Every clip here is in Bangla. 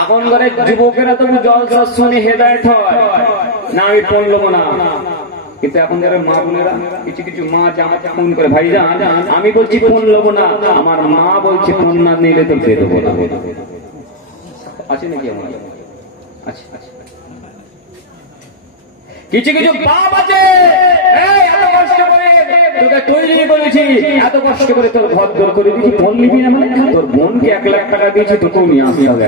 এখনকার যুবকেরা তো জলসা শুনে হেদায়েত হয় না, আমি ফোন নেবো না। কিন্তু এখনকার মা বোনেরা কিছু কিছু মা আমাকে ফোন করে, ভাইজান আমি বলছি ফোন নেবো না, আমার মা বলছে ফোন না নিলে তো দিয়ে দেবো না। আছে নাকি আমার? আচ্ছা আচ্ছা, কিছু কিছু বাপ আছে এত কষ্ট করে তোকে তৈরি করেছি, এত কষ্ট করে তোর ঘর দর করে দিয়েছি, ফোন নিবি না মানে তোর বোনকে 1 লাখ টাকা দিয়েছি, তোকেও নিয়ে আসতে হবে।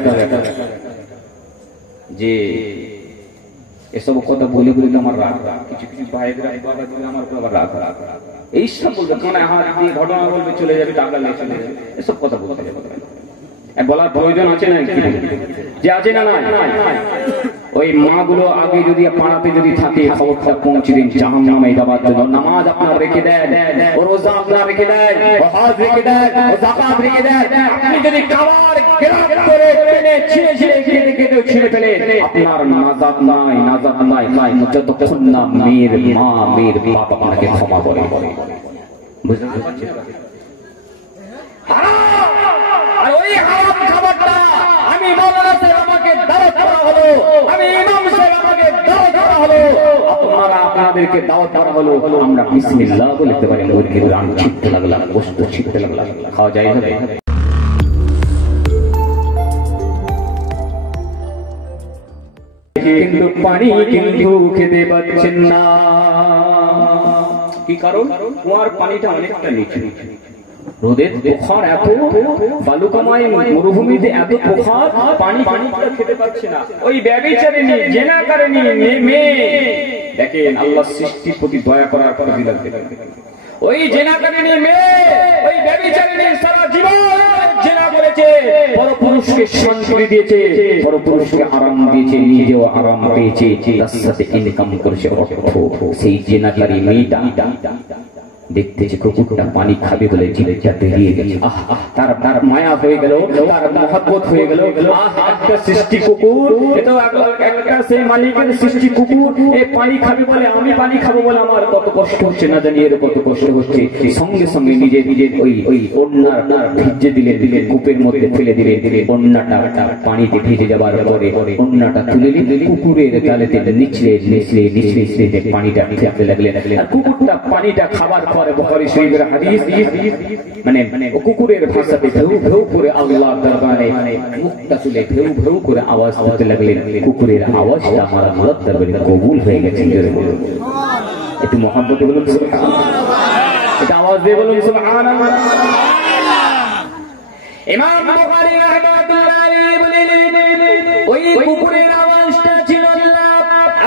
যে এসব কথা বলে বলে আমার রাগ, কিছু কিছু ভাইদের আমার আবার রাগ এইসব বলবে, ঘটনা বলবে, চলে যাবে, টাকা নিয়ে চলে যাবে, এসব কথা বলতে বলার প্রয়োজন আছে না? যে আছে না? ওই মা গুলো আগে যদি পাড়াতে যদি থাকে, খবরটা পৌঁছে দিন জাহান্নামে যাওয়ার জন্য। নামাজ আপনার রেখে দেন, রোজা আপনার রেখে দেন, হজ রেখে দেন, যাকাত রেখে দেন, আপনি যদি খাবার গ্রাহক করে টেনে ছিঁড়ে ছিঁড়ে কেটে কেটে ছিঁড়ে ফেলে, আপনার নাজাত নাই, নাজাত নাই যতক্ষণ না মেয়ের মা মেয়ের বাপ আপনাকে ক্ষমা করে। বুঝতে পারছেন? আর ওই হারাম খাবারটা আমি মাওলানা সাহেব আমাকে দাওয়াত করা হলো, আমি ইমাম সাহেব আমাকে দাওয়াত করা হলো, আপনারা আপনাদেরকে দাওয়াত করা হলো, আমরা বিসমিল্লাহ বলতে পারি, মুরগির রান ছিটতে লাগলাম, গোশত ছিটতে লাগলাম, খাওয়া যায় হবে? কিন্তু পানি কিন্তু খেতে পাচ্ছেন না। কি কারণ? কুয়ার পানিটা অনেকটা নিচু, রোদের পোখার এত, বালুকাময় মরুভূমিতে এত পোখার, পানিটা খেতে পারছে না। ওই ব্যভিচারিণী জেনাকারিণী মেয়ে, দেখেন আল্লাহ সৃষ্টির প্রতি দয়া করার পর দিলেন, ওই জেনাকারিণী মেয়ে, ওই ব্যভিচারিণী সারা জীবন জেনা করেছে, পরপুরুষকে শান্তি দিয়েছে, পরপুরুষকে আরাম দিয়েছে, নিজেও আরাম পেয়েছে, তার সাথে ইনকাম করেছে অর্থ। সেই জেনাকারী মেয়েটা দেখতেছে কুকুরটা পানি খাবে বলে জিভটা বেরিয়ে গেছে, তার মায়া হয়ে গেল, তার মহব্বত হয়ে গেল। একটা সৃষ্টি কুকুর, এটা একটা সেই মালিকের সৃষ্টি কুকুর, এই পানি খাবে বলে, আমি পানি খাবো বলে আমার কত কষ্ট হচ্ছে না জানি, এর কত কষ্ট হচ্ছে। সঙ্গে সঙ্গে নিজের ওই ওড়নাটা ভিজে দিলে, কূপের মধ্যে ফেলে দিলে, ওড়নাটা পানিতে ভিজে যাবার পরে ওড়নাটা তুলে দিলে, কুকুরের গালেতে নিচলে নিচলে নিচলে নিচলে পানিটা খেতে লাগলেন। আর কুকুরটা পানিটা খাবার বুখারী শরীফের হাদিস, মানে কুকুরের ভাষাতে ভেউ ভেউ করে আল্লাহর দরবারে মুখটা তুলে ভেউ ভেউ করে আওয়াজ করতে লাগলেন। কুকুরের আওয়াজটা আমার আল্লাহর দরবারে কবুল হয়ে গেছে। একটু মহব্বতে বলুন সুবহানাল্লাহ, এটা আওয়াজ দিয়ে বলুন সুবহানাল্লাহ। ইমাম বুখারী রাহমাতুল্লাহ আলাইহি বলেন, ওই কুকুরের আওয়াজটা ছিল,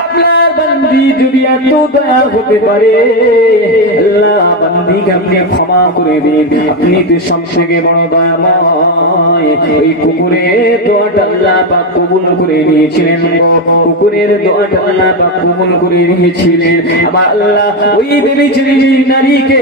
আপনার বান্দি যদি এত দয়া হতে পারে, আল্লাহ বান্দিকে আপনি ক্ষমা করে দিন, আপনি তো সবথেকে বড় দয়াময়। ওই কুকুরের দোয়াটা আল্লাহ পাক কবুল করে নিয়েছিলেন, কুকুরের দোয়াটা আল্লাহ পাক কবুল করে নিয়েছিলেন। আবার আল্লাহ ওই ব্যভিচারিণী নারীকে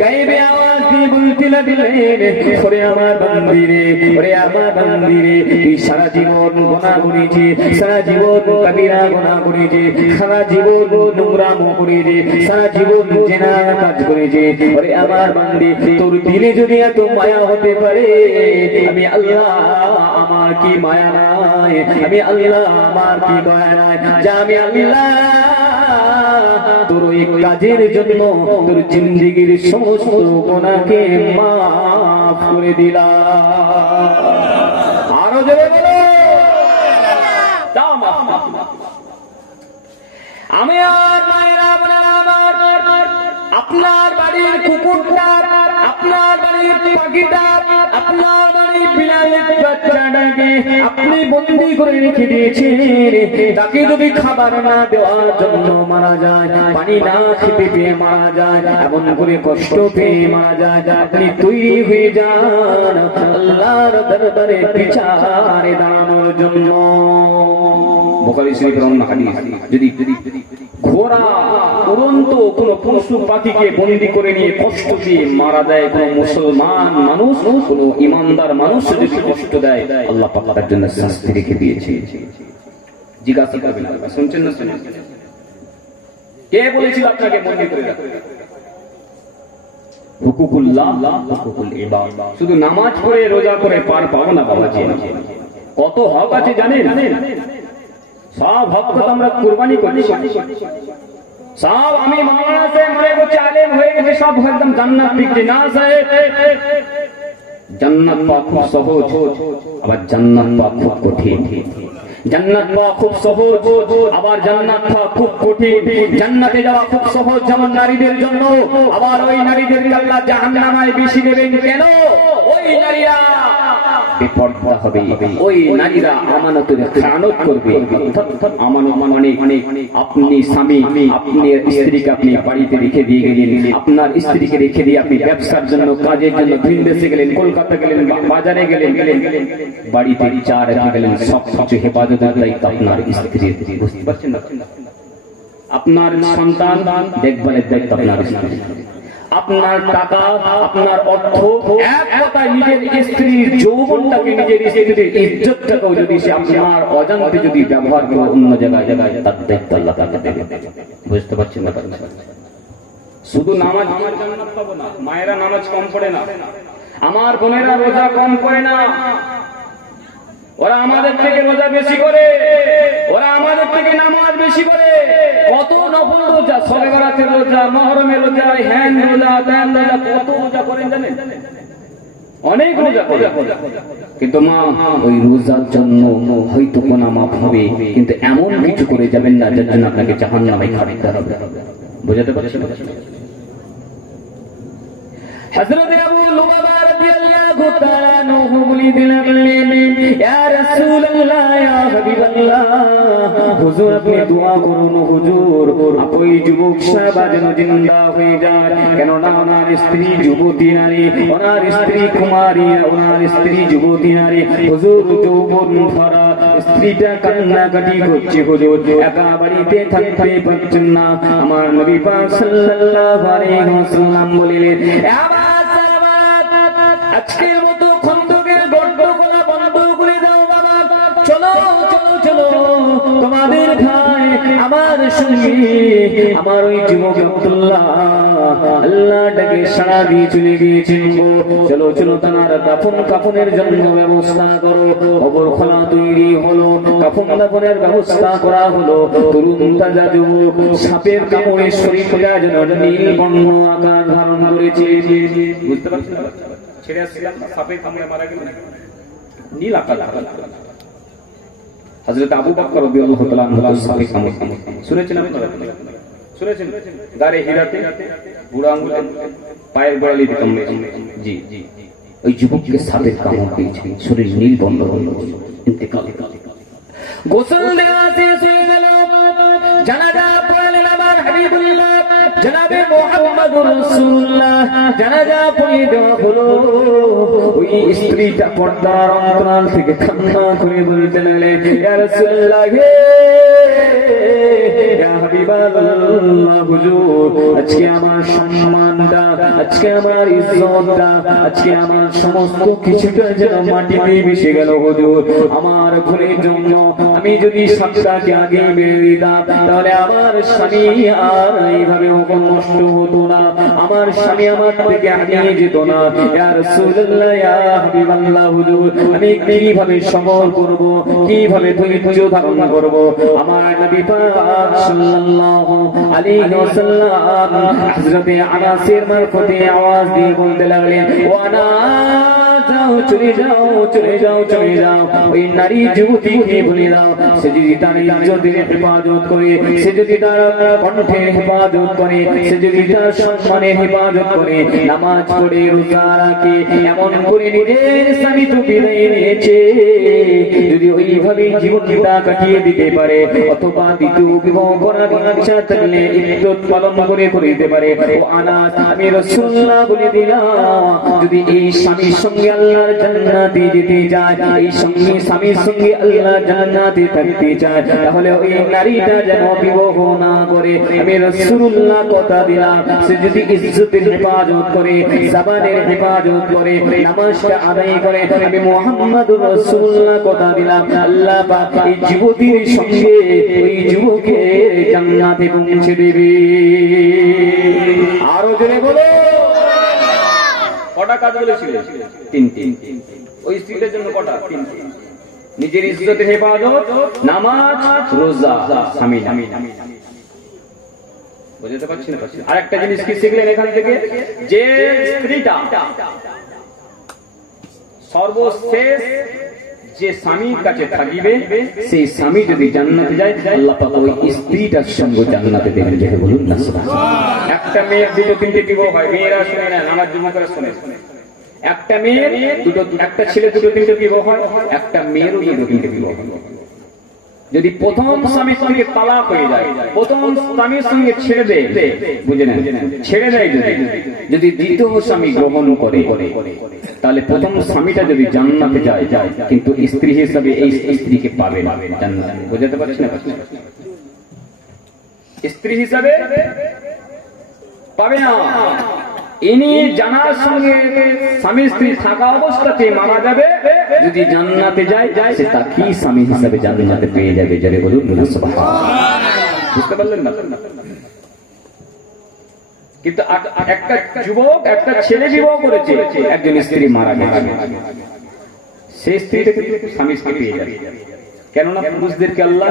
গায়েবে আওয়াজ দিয়ে বলতে লাগলেন, ওরে আমার বান্দিরে, ওরে আমার বান্দিরে, তুই সারা জীবন গুনাহ করেছিস, সারা জীবন কবিরা গুনাহ করেছিস, সারা জীবন নোংরামো করেছিস, সারা জীবন জেনা কাজ করেছিস, ওরে আমার বান্দি, তোর দিলে যদি এত মায়া হতে পারে, আমি আল্লাহ আমার কি মায়া নাই, আমি আল্লাহ আমার কি দয়া নাই, যা আমি আল্লাহ তোর এই কাজের জন্য তোর জিন্দেগীর সমস্ত গুনাহকে মাফ করে দিলাম। আরো জোরে বলো, দাও মাফ। আমি আর মায়েরা আমার, আপনার বাড়ির কুকুরটা, আপনার বাড়ির পাখিটা, আপনার বাড়ির বিড়ালের বাচ্চাটাকে আপনি বন্দি করে রেখে দিয়েছেন, তাকে যদি খাবার না দেওয়ার জন্য মারা যায়, পানি না খেতে পেয়ে মারা যায়, এমন করে কষ্ট পেয়ে মারা যায়, আপনি তৈরি হয়ে যান আল্লাহর দরবারে বিচারে দাঁড়ানোর জন্য। বুখারী শরীফের অন্য হাদিস, যদি ঘোড়া উড়ন্ত কোন পশু পাখিকে বন্দি করে নিয়ে কষ্ট দিয়ে মারা দেয়, কোন মুসলমান মানুষ, কোন ইমানদার মানুষ যদি কষ্ট দেয়, আল্লাহ পাক তার জন্য শাস্তি রেখে দিয়েছে। জিজ্ঞাসা করবেন, শুনছেন না? কে বলেছিল আপনাকে বন্দি করে রাখতে? হুকুকুল্লাহ হুকুকুল ইবাদ। শুধু নামাজ পড়ে রোজা করে পার পাবো না বাবাজি, কত হক আছে জানেন? সব হক তো আমরা কুরবানি করছি। সব আমি মাওলানা সাহেব হয়ে গেছে, আলেম হয়ে গেছে, সব একদম জান্নাত দিচ্ছে না সাহেব। জান্নাত পাওয়া খুব সহজ, আবার জান্নাত পাওয়া খুব কঠিন। জান্নাত পাওয়া খুব সহজ, আবার জান্নাত পাওয়া খুব কঠিন। জান্নাতে যাওয়া খুব সহজ যেমন নারীদের জন্য, আবার ওই নারীদেরকে আল্লাহ জাহান্নামে বেশি দেবেন। কেন? ওই নারীরা বেপরদা হবে, ওই নারীরা আমানতের খেয়ানত করবে। আমানত মানে আপনি স্বামী, আপনি স্ত্রীকে আপনি বাড়িতে রেখে দিয়ে গেলেন, আপনার স্ত্রীকে রেখে দিয়ে আপনি ব্যবসার জন্য, কাজের জন্য ভিন দেশে গেলেন, কলকাতা গেলেন, বাজারে গেলেন, বাড়িতে চা রেখে গেলেন, সব কিছু হেফাজতের দায়িত্ব আপনার স্ত্রীর। বুঝতে পারছেন না? আপনার সন্তান দেখভালের দায়িত্ব আপনার স্ত্রী। আপনার টাকা, আপনার অর্থ, এক কথায় নিজের স্ত্রীর যৌবনটাকে, নিজের স্ত্রীর ইজ্জতটাকেও যদি সে আপনার অজান্তে যদি ব্যবহার করে অন্য জায়গায় তার দায়িত্ব আল্লাহ তাকে দেবে। বুঝতে পারছেন না? শুধু নামাজ আমার জান্নাত পাবো না, মায়েরা নামাজ কম পড়ে না, আমার বোনেরা রোজা কম করে না, ওরা আমাদের থেকে রোজা বেশি করে, ওরা আমাদের থেকে নামাজ বেশি করে। কত নফল রোজা, শবে বরাতের রোজা, মুহররমের রোজা, হ্যান রোজা, দান রোজা, কত রোজা করেন জানেন? অনেক রোজা করে। কিন্তু মা ওই রোজার জন্য হয়তো কোন মাফ হবে, কিন্তু এমন কিছু করে যাবেন না যার জন্য আপনাকে জাহান্নামে খাটতে হবে। বুঝাতে পারছেন? হযরত আবু লুবাবা রাদিয়াল্লাহু তাআলা আনহু বলেন, ইয়া রাসূলুল্লাহ, ইয়া হাবিবাল্লাহ, হুজুর আপনি দোয়া করুন হুজুর, ওই যুবক সাহেব যেন জিন্দা হয়ে যায়। কেননা ওনার স্ত্রী যুবতী নারী, ওনার স্ত্রী কুমারী, ওনার স্ত্রী যুবতী নারী। হুজুর যৌবন ভরা স্ত্রীটা কান্নাকাটি করছে হুজুর, একা বাড়িতে থাকতে পারছেন না। আমার নবী পাক সাল্লাল্লাহু আলাইহি ওয়াসাল্লাম বললেন, আজকের মতো খন্দকের গর্তগুলো বন্ধ করে দাও বাবা, চলো চলো চলো, তোমাদের ভাই আমার সঙ্গে আমার ওই যুবক আব্দুল্লাহ আল্লাহ ডাকে সাড়া দিয়ে চলে গিয়েছেন। চলো চলো, তার কাফনের জন্য ব্যবস্থা করো। কবর খোলা তৈরি হলো, কাফন দাফনের ব্যবস্থা করা হলো। তরুণ তাজা যুবক সাপের কামড়ে শরীরটা যেন নীল বর্ণ আকার ধারণ করেছে। বুঝতে পারছেন? ছেড়ে আসছিলাম, সাপের কামড়ে মারা গেল, নীল আকার ধারণ। হযরত আবু বকর রাদিয়াল্লাহু তাআলা আনহু সাপের কামড় শুনেছেন? আপনি শুনেছেন? গারে হিরাতে, বুড়া আঙ্গুলে, পায়ের গোড়ালিতে কামড়ে। জি জি, ওই যুবককে সাপের কামড় দিয়েছে, শরীর নীল বর্ণ হল, ইন্তেকাল। গোসল দেওয়া শেষ হয়ে গেল, জানাজা পড়লেন আমার হাবিবুল্লাহ জনাবে মুহাম্মদুর রাসূলুল্লাহ, জানাজা পড়িয়ে দেওয়া হলো। ওই স্ত্রীটা পর্দার অন্তরাল থেকে কান্না করে বলতে লাগলেন, ইয়া রাসূলুল্লাহ, ইয়া হাবিবাল্লাহ, হুজুর আজকে আমার সম্মানটা, আজকে আমার ইজ্জতটা, আজকে আমার সমস্ত কিছুটা যেন মাটিতে মিশে গেল হুজুর। আমার ভুলের জন্য আমি যদি সাতটাকে আগে মেরে দিতাম, তাহলে আমার স্বামী আর এইভাবে নষ্ট হতো না, আমার স্বামী আমার থেকে হারিয়ে যেত না। ইয়া রাসূলুল্লাহ, ইয়া হাবিবাল্লাহ, হুজুর আমি কিভাবে সবর করব, কিভাবে ধৈর্য ধারণ করব? আমার নবী পাক সাল্লাল্লাহু আলাইহি ওয়াসাল্লাম হযরতে আনাসের মারফতে আওয়াজ দিয়ে বলতে লাগলেন, ওয়ানা যাও, চলে যাও, চলে যাও, চলে যাও। ওই নারী যুবতীকে বলে দাও, সে যদি তার ইজ্জতের হেফাজত করে, সে যদি তার কণ্ঠের হেফাজত করে, সে যদি তার সম্মানের হেফাজত করে, নামাজ পড়ে রোজা রাখে, এমন করে নিজের স্বামী তো বিদায় নিয়েছে, যদি ওইভাবে জীবনটা কাটিয়ে দিতে পারে, অথবা দ্বিতীয় বিবাহ করার ইচ্ছা থাকলে ইজ্জত পালন করে দিতে পারে। ও আনাস, আমি রাসূলুল্লাহ বলে দিলাম, যদি এই স্বামীর সঙ্গে আল্লাহর জান্নাতে যেতে চায়, এই সঙ্গে স্বামীর সঙ্গে আল্লাহর জান্নাতে থাকতে চায়, তাহলে ওই নারীটা যেন বিবাহ না করে। আমি রাসূলুল্লাহ কথা দিলাম, সে যদি ইজ্জতের হেফাজত করে, জবানের হেফাজত করে, নামাজটা আদায় করে, আমি মুহাম্মদুর রাসূলুল্লাহ কথা দিলাম, আল্লাহ পাক এই যুবতীর সঙ্গে ওই যুবকের জান্নাতে পৌঁছে দেবে। আরো জোরে বলো। কটা কাজ বলেছিল? তিনটি। ওই স্ত্রীদের জন্য কটা? তিনটি। নিজের ইজ্জতের হেফাজত, নামাজ, রোজা, স্বামী। বুঝতে পারছেন? আরেকটা জিনিস কি শিখলেন এখান থেকে? যে স্ত্রীটা সর্বশেষ যে স্বামীর কাছে থাকিবে, সেই স্বামী যদি জান্নাতে যায়, আল্লাহ পাক ওই স্ত্রীটার সঙ্গে জান্নাতে দেবেন। যেটা বলুন না সুবহানাল্লাহ। একটা মেয়ের দুটো তিনটে বিবাহ হয়, মেয়েরা শুনে না, আমার যুবকরা শুনে। একটা মেয়ের দুটো, একটা ছেলে দুটো তিনটে বিবাহ হয়, একটা মেয়েরও দুটো তিনটে বিবাহ হয়। যদি প্রথম স্বামীর সঙ্গে তালাক হয়ে যায়, প্রথম স্বামীর সঙ্গে ছেড়ে দেয়, বুঝে নেন, ছেড়ে দেয়, যদি দ্বিতীয় স্বামী গ্রহণ করে, তাহলে প্রথম স্বামীটা যদি জান্নাতে যায়, কিন্তু স্ত্রী হিসাবে এই স্ত্রীকে পাবে না জান্নাত। বুঝতে পারছেন? স্ত্রী হিসাবে পাবে না। ইনি জানার সঙ্গে স্বামী স্ত্রী থাকা অবস্থাতে মারা যাবে, যদি জান্নাতে যায়, সে তাকে স্বামী হিসাবে জান্নাতে পেয়ে যাবে। যারে বলুন না সুবহানাল্লাহ। বুঝতে পারলেন না? কিন্তু একটা যুবক, একটা ছেলে বিবাহ করেছে, একজন স্ত্রী মারা গেছে, সেই স্ত্রীটাকে স্বামী স্ত্রী পেয়ে যাবে। কেননা পুরুষদেরকে আল্লাহ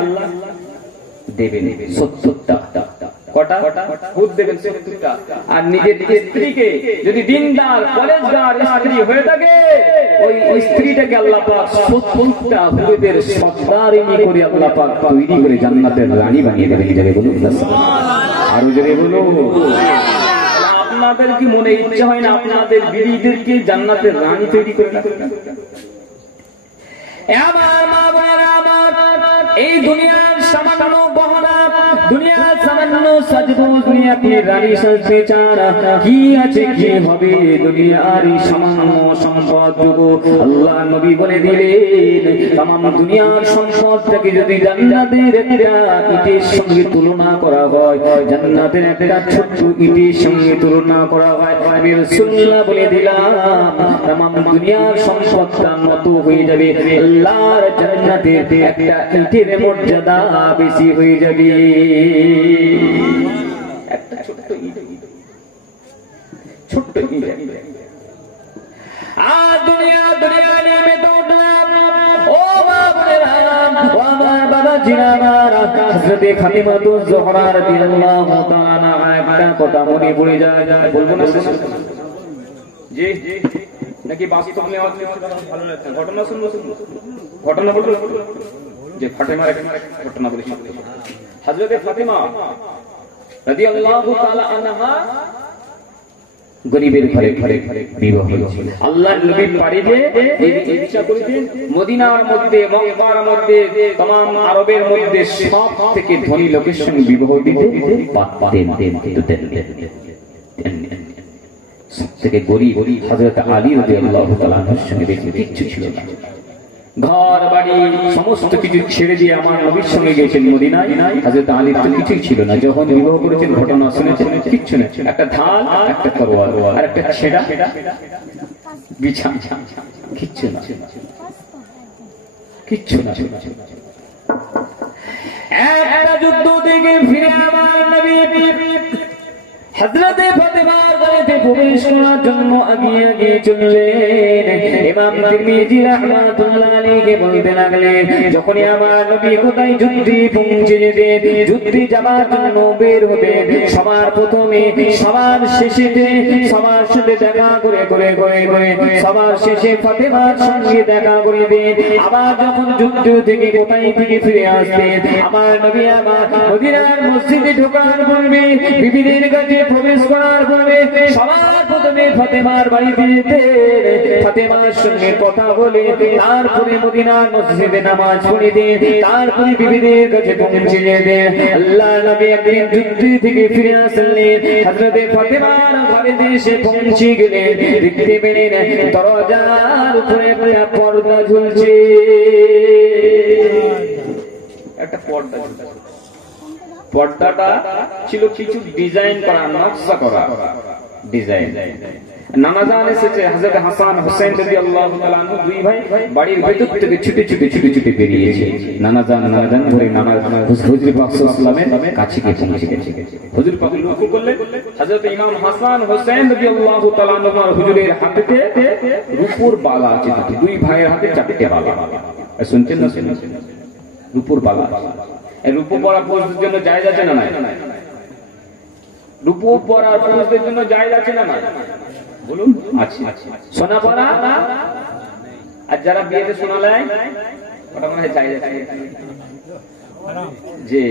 দেবেন 70টা। কটা? খুদ দেবেন 70টা। আর নিজের স্ত্রীকে যদি দিনদার পরেশগার স্ত্রী হয়ে থাকে, ওই স্ত্রীটাকে আল্লাহ পাক 70টা হুরেদের সর্দারিনী করে আল্লাহ পাক তৈরি করে জান্নাতের রানী বানিয়ে দেবেন। যারে বলুন না সুবহানাল্লাহ। আরো যারে বলুন। আপনাদের কি মনে ইচ্ছা হয় না আপনাদের বিবিদেরকে জান্নাতের রানী তৈরি করে রাখবেন? আমার মা বোনেরা আমার, এই দুনিয়ার সামান্য গহনা, দুনিয়ার সামান্য সাজগো, দুনিয়াতে রানী সাজতে চান, কি আছে কি হবে দুনিয়ার এই সামান্য সম্পদ? আল্লাহ নবী বলে দিলেন, তামাম দুনিয়ার সম্পদটাকে যদি জান্নাতের একটা ইটের সঙ্গে তুলনা করা হয়, জান্নাতের একটা ছোট্ট ইটের সঙ্গে তুলনা করা হয়, আমি রাসূলুল্লাহ বলে দিলাম তামাম দুনিয়ার সম্পদটা মত হয়ে যাবে আল্লাহর জান্নাতের একটা ইটের মর্যাদা বেশি হয়ে যাবে। একটা ছোট্ট ইট, ছোট্ট ইট। আর দুনিয়া নিয়ে তো উঠলাম। ও মা বোনেরা, ও আমার বাবা জিনার, হযরতে ফাতিমাতুজ জোহরা রাদিয়াল্লাহু তাআলা একটা কথা মনে পড়ে যায়, বলবো না? জি নাকি বাস্তব নেওয়া ভালো লাগছে? ঘটনা শুনবো? ঘটনা বলবো যে ফাতেমার ঘটনা বলি। হযরতে ফাতিমা রাদিয়াল্লাহু তাআলা আনহা গরিবের ঘরে বিবাহ হয়েছিল। আল্লাহর নবী পারিবে ইচ্ছা করেছেন মদিনার মধ্যে, মক্কার মধ্যে, तमाम আরবের মধ্যে সব থেকে ধনী লোকের সঙ্গে বিবাহ দিতে পারতেন, কিন্তু সবথেকে গরিব হযরত আলী রাদিয়াল্লাহু তাআলা আনহুর সঙ্গে কিচ্ছু ছিল না। ঘর বাড়ি সমস্ত কিছু ছেড়ে দিয়ে আমার নবীর সঙ্গে গেছেন মদিনায়। হযরত আলীর তো কিছুই ছিল না। যখন বিবাহ করেছেন ঘটনা শুনেছেন, কিচ্ছু না, একটা ঢাল, একটা তরোয়াল আর একটা ছেঁড়া বিছানা, কিচ্ছু না, কিচ্ছু না। একটা যুদ্ধ থেকে ফিরে আমার নবী হযরতে ফাতেমার বাড়িতে প্রবেশ করার জন্য আগিয়ে চললেন। ইমাম তিরমিজি রাহমাতুল্লাহ আলাইহি বলতে লাগলেন, যখনই আমার নবী কোথায় যুদ্ধে পৌঁছে যেতেন, যুদ্ধে যাবার জন্য বের হতেন, সবার প্রথমে সবার শেষেতে সবার সাথে দেখা করে সবার শেষে ফাতেমার সঙ্গে দেখা করে দেন। আবার যখন যুদ্ধ থেকে কোথায় থেকে ফিরে আসতেন, আমার নবী আমার মদিনার মসজিদে ঢোকার পূর্বে বিবিদের কাছে প্রবেশ করার পরে সবার প্রথমে ফাতেমার বাড়িতে যেতেন, ফাতেমার সঙ্গে কথা বলে তারপরে মদিনার মসজিদে নামাজ পড়ে দেন, তারপরে বিবিদের কাছে পৌঁছে যেতেন। আল্লাহ নবী একদিন যুদ্ধ থেকে ফিরে আসলেন, হযরতে ফাতেমার ঘরে এসে পৌঁছে গেলেন, দেখতে পেলেন দরজার উপরে একটা পর্দা ঝুলছে, একটা পর্দা ঝুলছে। পর্দাটা ছিল কিছু ডিজাইন করা, নকশা করা ডিজাইন। নানাজান এসেছে হযরত হাসান হোসেন রাদিয়াল্লাহু তাআলা আনহু দুই ভাই বাড়ির ভেতর থেকে ছুটে ছুটে বেরিয়েছে নানাজান ধরে হুজুর পাক সাল্লাল্লাহু আলাইহি ওয়াসাল্লামের কাছে পৌঁছে গেছে। হুজুর পাক লক্ষ্য করলেন হযরত ইমাম হাসান হোসেন রাদিয়াল্লাহু তাআলা আনহু হুজুরের হাতেতে রূপোর বালা আছে, দুই ভাইয়ের হাতে চারটে বালা। শুনছেন না? রূপোর বালা। এই রূপো পরা পুরুষদের জন্য জায়েজ আছে না নাই? রূপো পরা পুরুষদের জন্য জায়েজ আছে না নাই? বলুন। আচ্ছা, সোনা পরা আর যারা বিয়েতে সোনা নেয় ওটা মনে হয় জায়েজ আছে। যে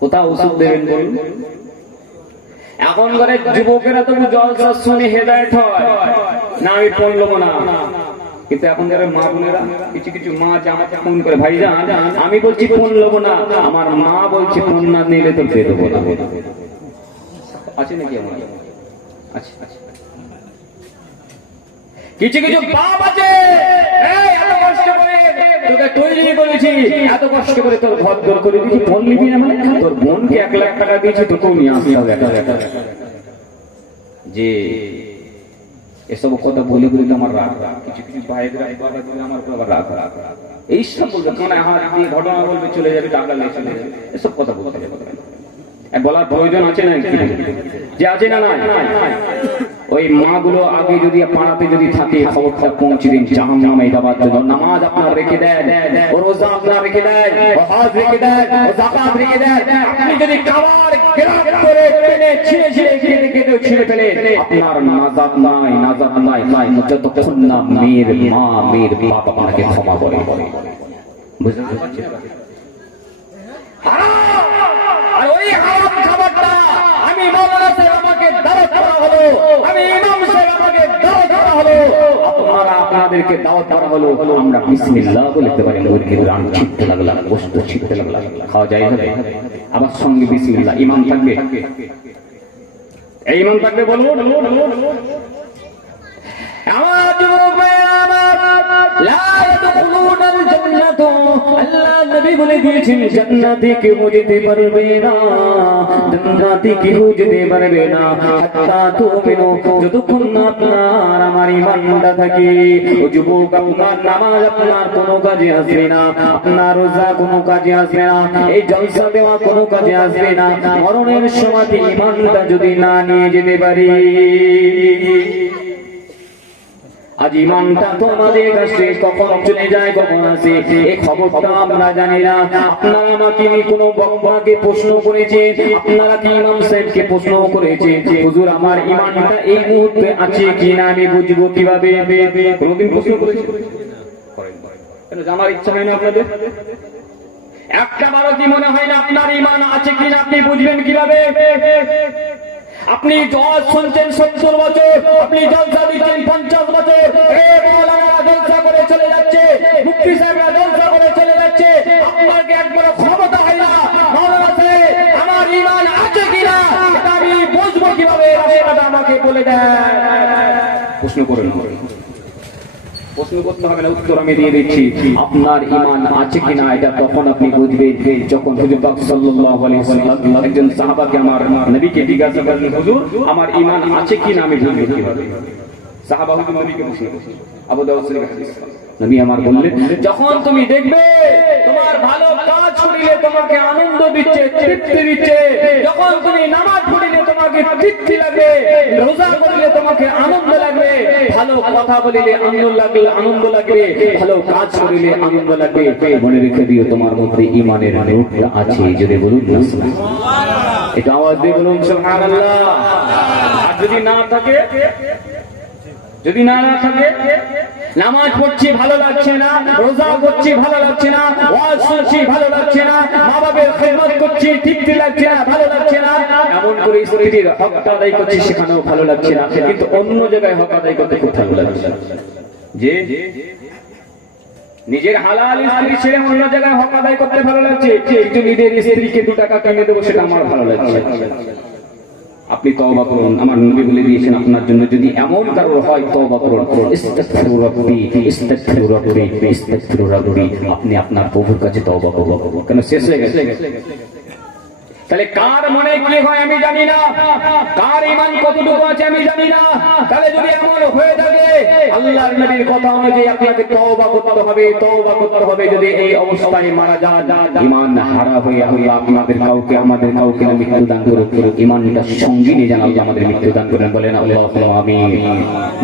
কোথাও ওষুধ দেবেন বলুন। এখন করে যুবকেরা তো জলসা শুনে হেদায়েত হয় না, আমি ফোন নেবো না। কিন্তু এখনকার মা বোনেরা কিছু মা আমাকে ফোন করে, ভাইজান আমি বলছি ফোন নেবো না, আমার মা বলছে ফোন না নিলে তো পেয়ে দেবো না। আছে নাকি আমার? আচ্ছা, কিছু বাপ আছে এত কষ্ট করে তোকে তৈরি করেছি, এত কষ্ট করে তোর ঘর দর করে দিয়েছি, ফোন নিবি না মানে তোর বোনকে 1 লাখ টাকা দিয়েছি, তোকেও নিয়ে আসতে হবে। যে এসব কথা বলে বলে আমার রাগ, কিছু ভাইদের আমার আবার রাগ এইসব বলবে, ঘটনা বলবে, চলে যাবে, টাকা নিয়ে চলে যাবে, এসব কথা বলতে বলার প্রয়োজন আছে না? যে আছে না? ওই মা গুলো আগে যদি পাড়াতে যদি থাকে খবরটা পৌঁছে দিন, জাহান্নামে যাওয়ার জন্য নামাজ আপনার রেখে দেয়, রোজা আপনার রেখে দেয়, হজ রেখে দেয়, যাকাত রেখে দেয়, আপনি যদি খাবার গ্রাহক করে টেনে ছিঁড়ে ফেলে আপনার নাজাত নাই যতক্ষণ না মেয়ের মা মেয়ের বাপ আপনাকে ক্ষমা করে। বুঝতে পারছেন? আর ওই হারাম খাবারটা আমি মাওলানা সাহেব আমাকে দাওয়াত করা হলো, আমি ইমাম সাহেব আমাকে দাওয়াত করা হলো, আপনারা আপনাদেরকে দাওয়াত করা হলো, আমরা বিসমিল্লাহ বলতে পারি না, ওইদিকে রান ছিটতে লাগলা, গোশত ছিটতে লাগলা, খাওয়া যায় হবে? আবার সঙ্গে বিসমিল্লাহ। ইমাম থাকবে, এই ইমাম থাকবে, বলুন। আমার যুবক ভাইরা লা ইয়াদখুলুনাল জান্নাত, আল্লাহ নবী বলে দিয়েছেন জান্নাতে কেউ যেতে পারবে না, জান্নাতে কেউ যেতে পারবে না হাত্তা তুমিনু, যতক্ষণ না আপনার আমার ঈমানটা থাকে। ও যুবক, আপনার নামাজ আপনার কোনো কাজে আসবে না, আপনার রোজা কোনো কাজে আসবে না, এই জলসা দেওয়া কোনো কাজে আসবে না, মরণের সময় ঈমানটা যদি না নিয়ে যেতে পারি। আজ ইমানটা তোমাদের কাছে কখন চলে যায়, কখন আসে, এই খবরটা আমরা জানি না। আপনারা আমাকে কোনো বক্তাকে প্রশ্ন করেছে, আপনারা কি ইমাম সাহেবকে প্রশ্ন করেছে, হুজুর আমার ইমানটা এই মুহূর্তে আছে কিনা আমি বুঝবো কিভাবে? কোনদিন প্রশ্ন করেছে? কেন জানার ইচ্ছা হয় না আপনাদের? একটা বারো কি মনে হয় না আপনার ইমান আছে কিনা আপনি বুঝবেন কিভাবে? আপনি জজ শুনছেন 70 বছর, আপনি জলসা দিচ্ছেন 50 বছর, মাওলানা জলসা করে চলে যাচ্ছে, মুফতি সাহেবরা জলসা করে চলে যাচ্ছে, আপনাকে একবার ক্ষমতা হয় না মাওলানা সাহেব আমার ঈমান আছে কিনা এটা আমি বুঝবো কিভাবে? এটা আমাকে বলে দেন। প্রশ্ন করেন, প্রশ্ন করতে হবে না, উত্তর আমি দিয়ে দিচ্ছি। আপনার ঈমান আছে কিনা এটা তখন আপনি বুঝবেন যখন হুজুর পাক সাল্লাল্লাহু আলাইহি ওয়াসাল্লাম একজন সাহাবাকে আমার নবীকে জিজ্ঞাসা করলেন, হুজুর আমার ঈমান আছে কিনা আমি বুঝবো কিভাবে? সাহাবা হুজুর নবীকে প্রশ্ন করলেন, আবু দাউদ শরীফের হাদিস। নবী আমার বললেন, যখন তুমি দেখবে তোমার ভালো কাজ করিলে তোমাকে আনন্দ দিচ্ছে, তৃপ্তি দিচ্ছে, যখন তুমি নামাজ পড়িলে তোমাকে তৃপ্তি লাগবে, রোজা করিলে তোমাকে আনন্দ লাগবে, ভালো কথা বলিলে আনন্দ লাগবে, ভালো কাজ করিলে আনন্দ লাগবে, মনে রেখে দিও তোমার মধ্যে ঈমানের নূরটা আছে। যদি বলুন না সুবহানাল্লাহ, এটা আওয়াজ দিয়ে বলুন সুবহানাল্লাহ। আর যদি না থাকে, নামাজ পড়ছি ভালো লাগছে না, রোজা করছি ভালো লাগছে না, ওয়াজ শুনছি ভালো লাগছে না, মা বাবার খেদমত করছি তৃপ্তি লাগছে না, ভালো লাগছে না, এমন করে স্ত্রীর হক আদায় করছি সেখানেও ভালো লাগছে না, কিন্তু অন্য জায়গায় হক আদায় করতে খুব ভালো লাগছে। যে নিজের হালাল স্ত্রী ছেড়ে অন্য জায়গায় হক আদায় করতে ভালো লাগছে, কিন্তু নিজের স্ত্রীকে 2 টাকা কিনে দেবো সেটা আমার ভালো লাগছে। আপনি তওবা করুন, আমার নবী বলে দিয়েছেন আপনার জন্য যদি এমন কারোর হয় তওবা করুন, ইস্তাগফিরু রাব্বি ইস্তাগফিরু রাব্বি ইস্তাগফিরু রাব্বি, আপনি আপনার প্রভুর কাছে তওবা করুন। কেন শেষ হয়ে গেছে? তাহলে কার মনে কি হয় আমি জানি না, কার ঈমান কতটুকু আছে আমি জানি না। তাহলে যদি এমন হয়ে থাকে আল্লাহর নবীর কথা অনুযায়ী আপনাকে তওবা করতে হবে, তওবা করতে হবে। যদি এই অবস্থায় মারা যান ঈমান হারা হয়ে আল্লাহ আপনাদের কাউকে আমাদের কাউকে মৃত্যু দান করুন, ঈমানটা সঙ্গী নিয়ে যেন আল্লাহ আমাদের মৃত্যু দান করেন। বলেন আল্লাহুম্মা আমিন।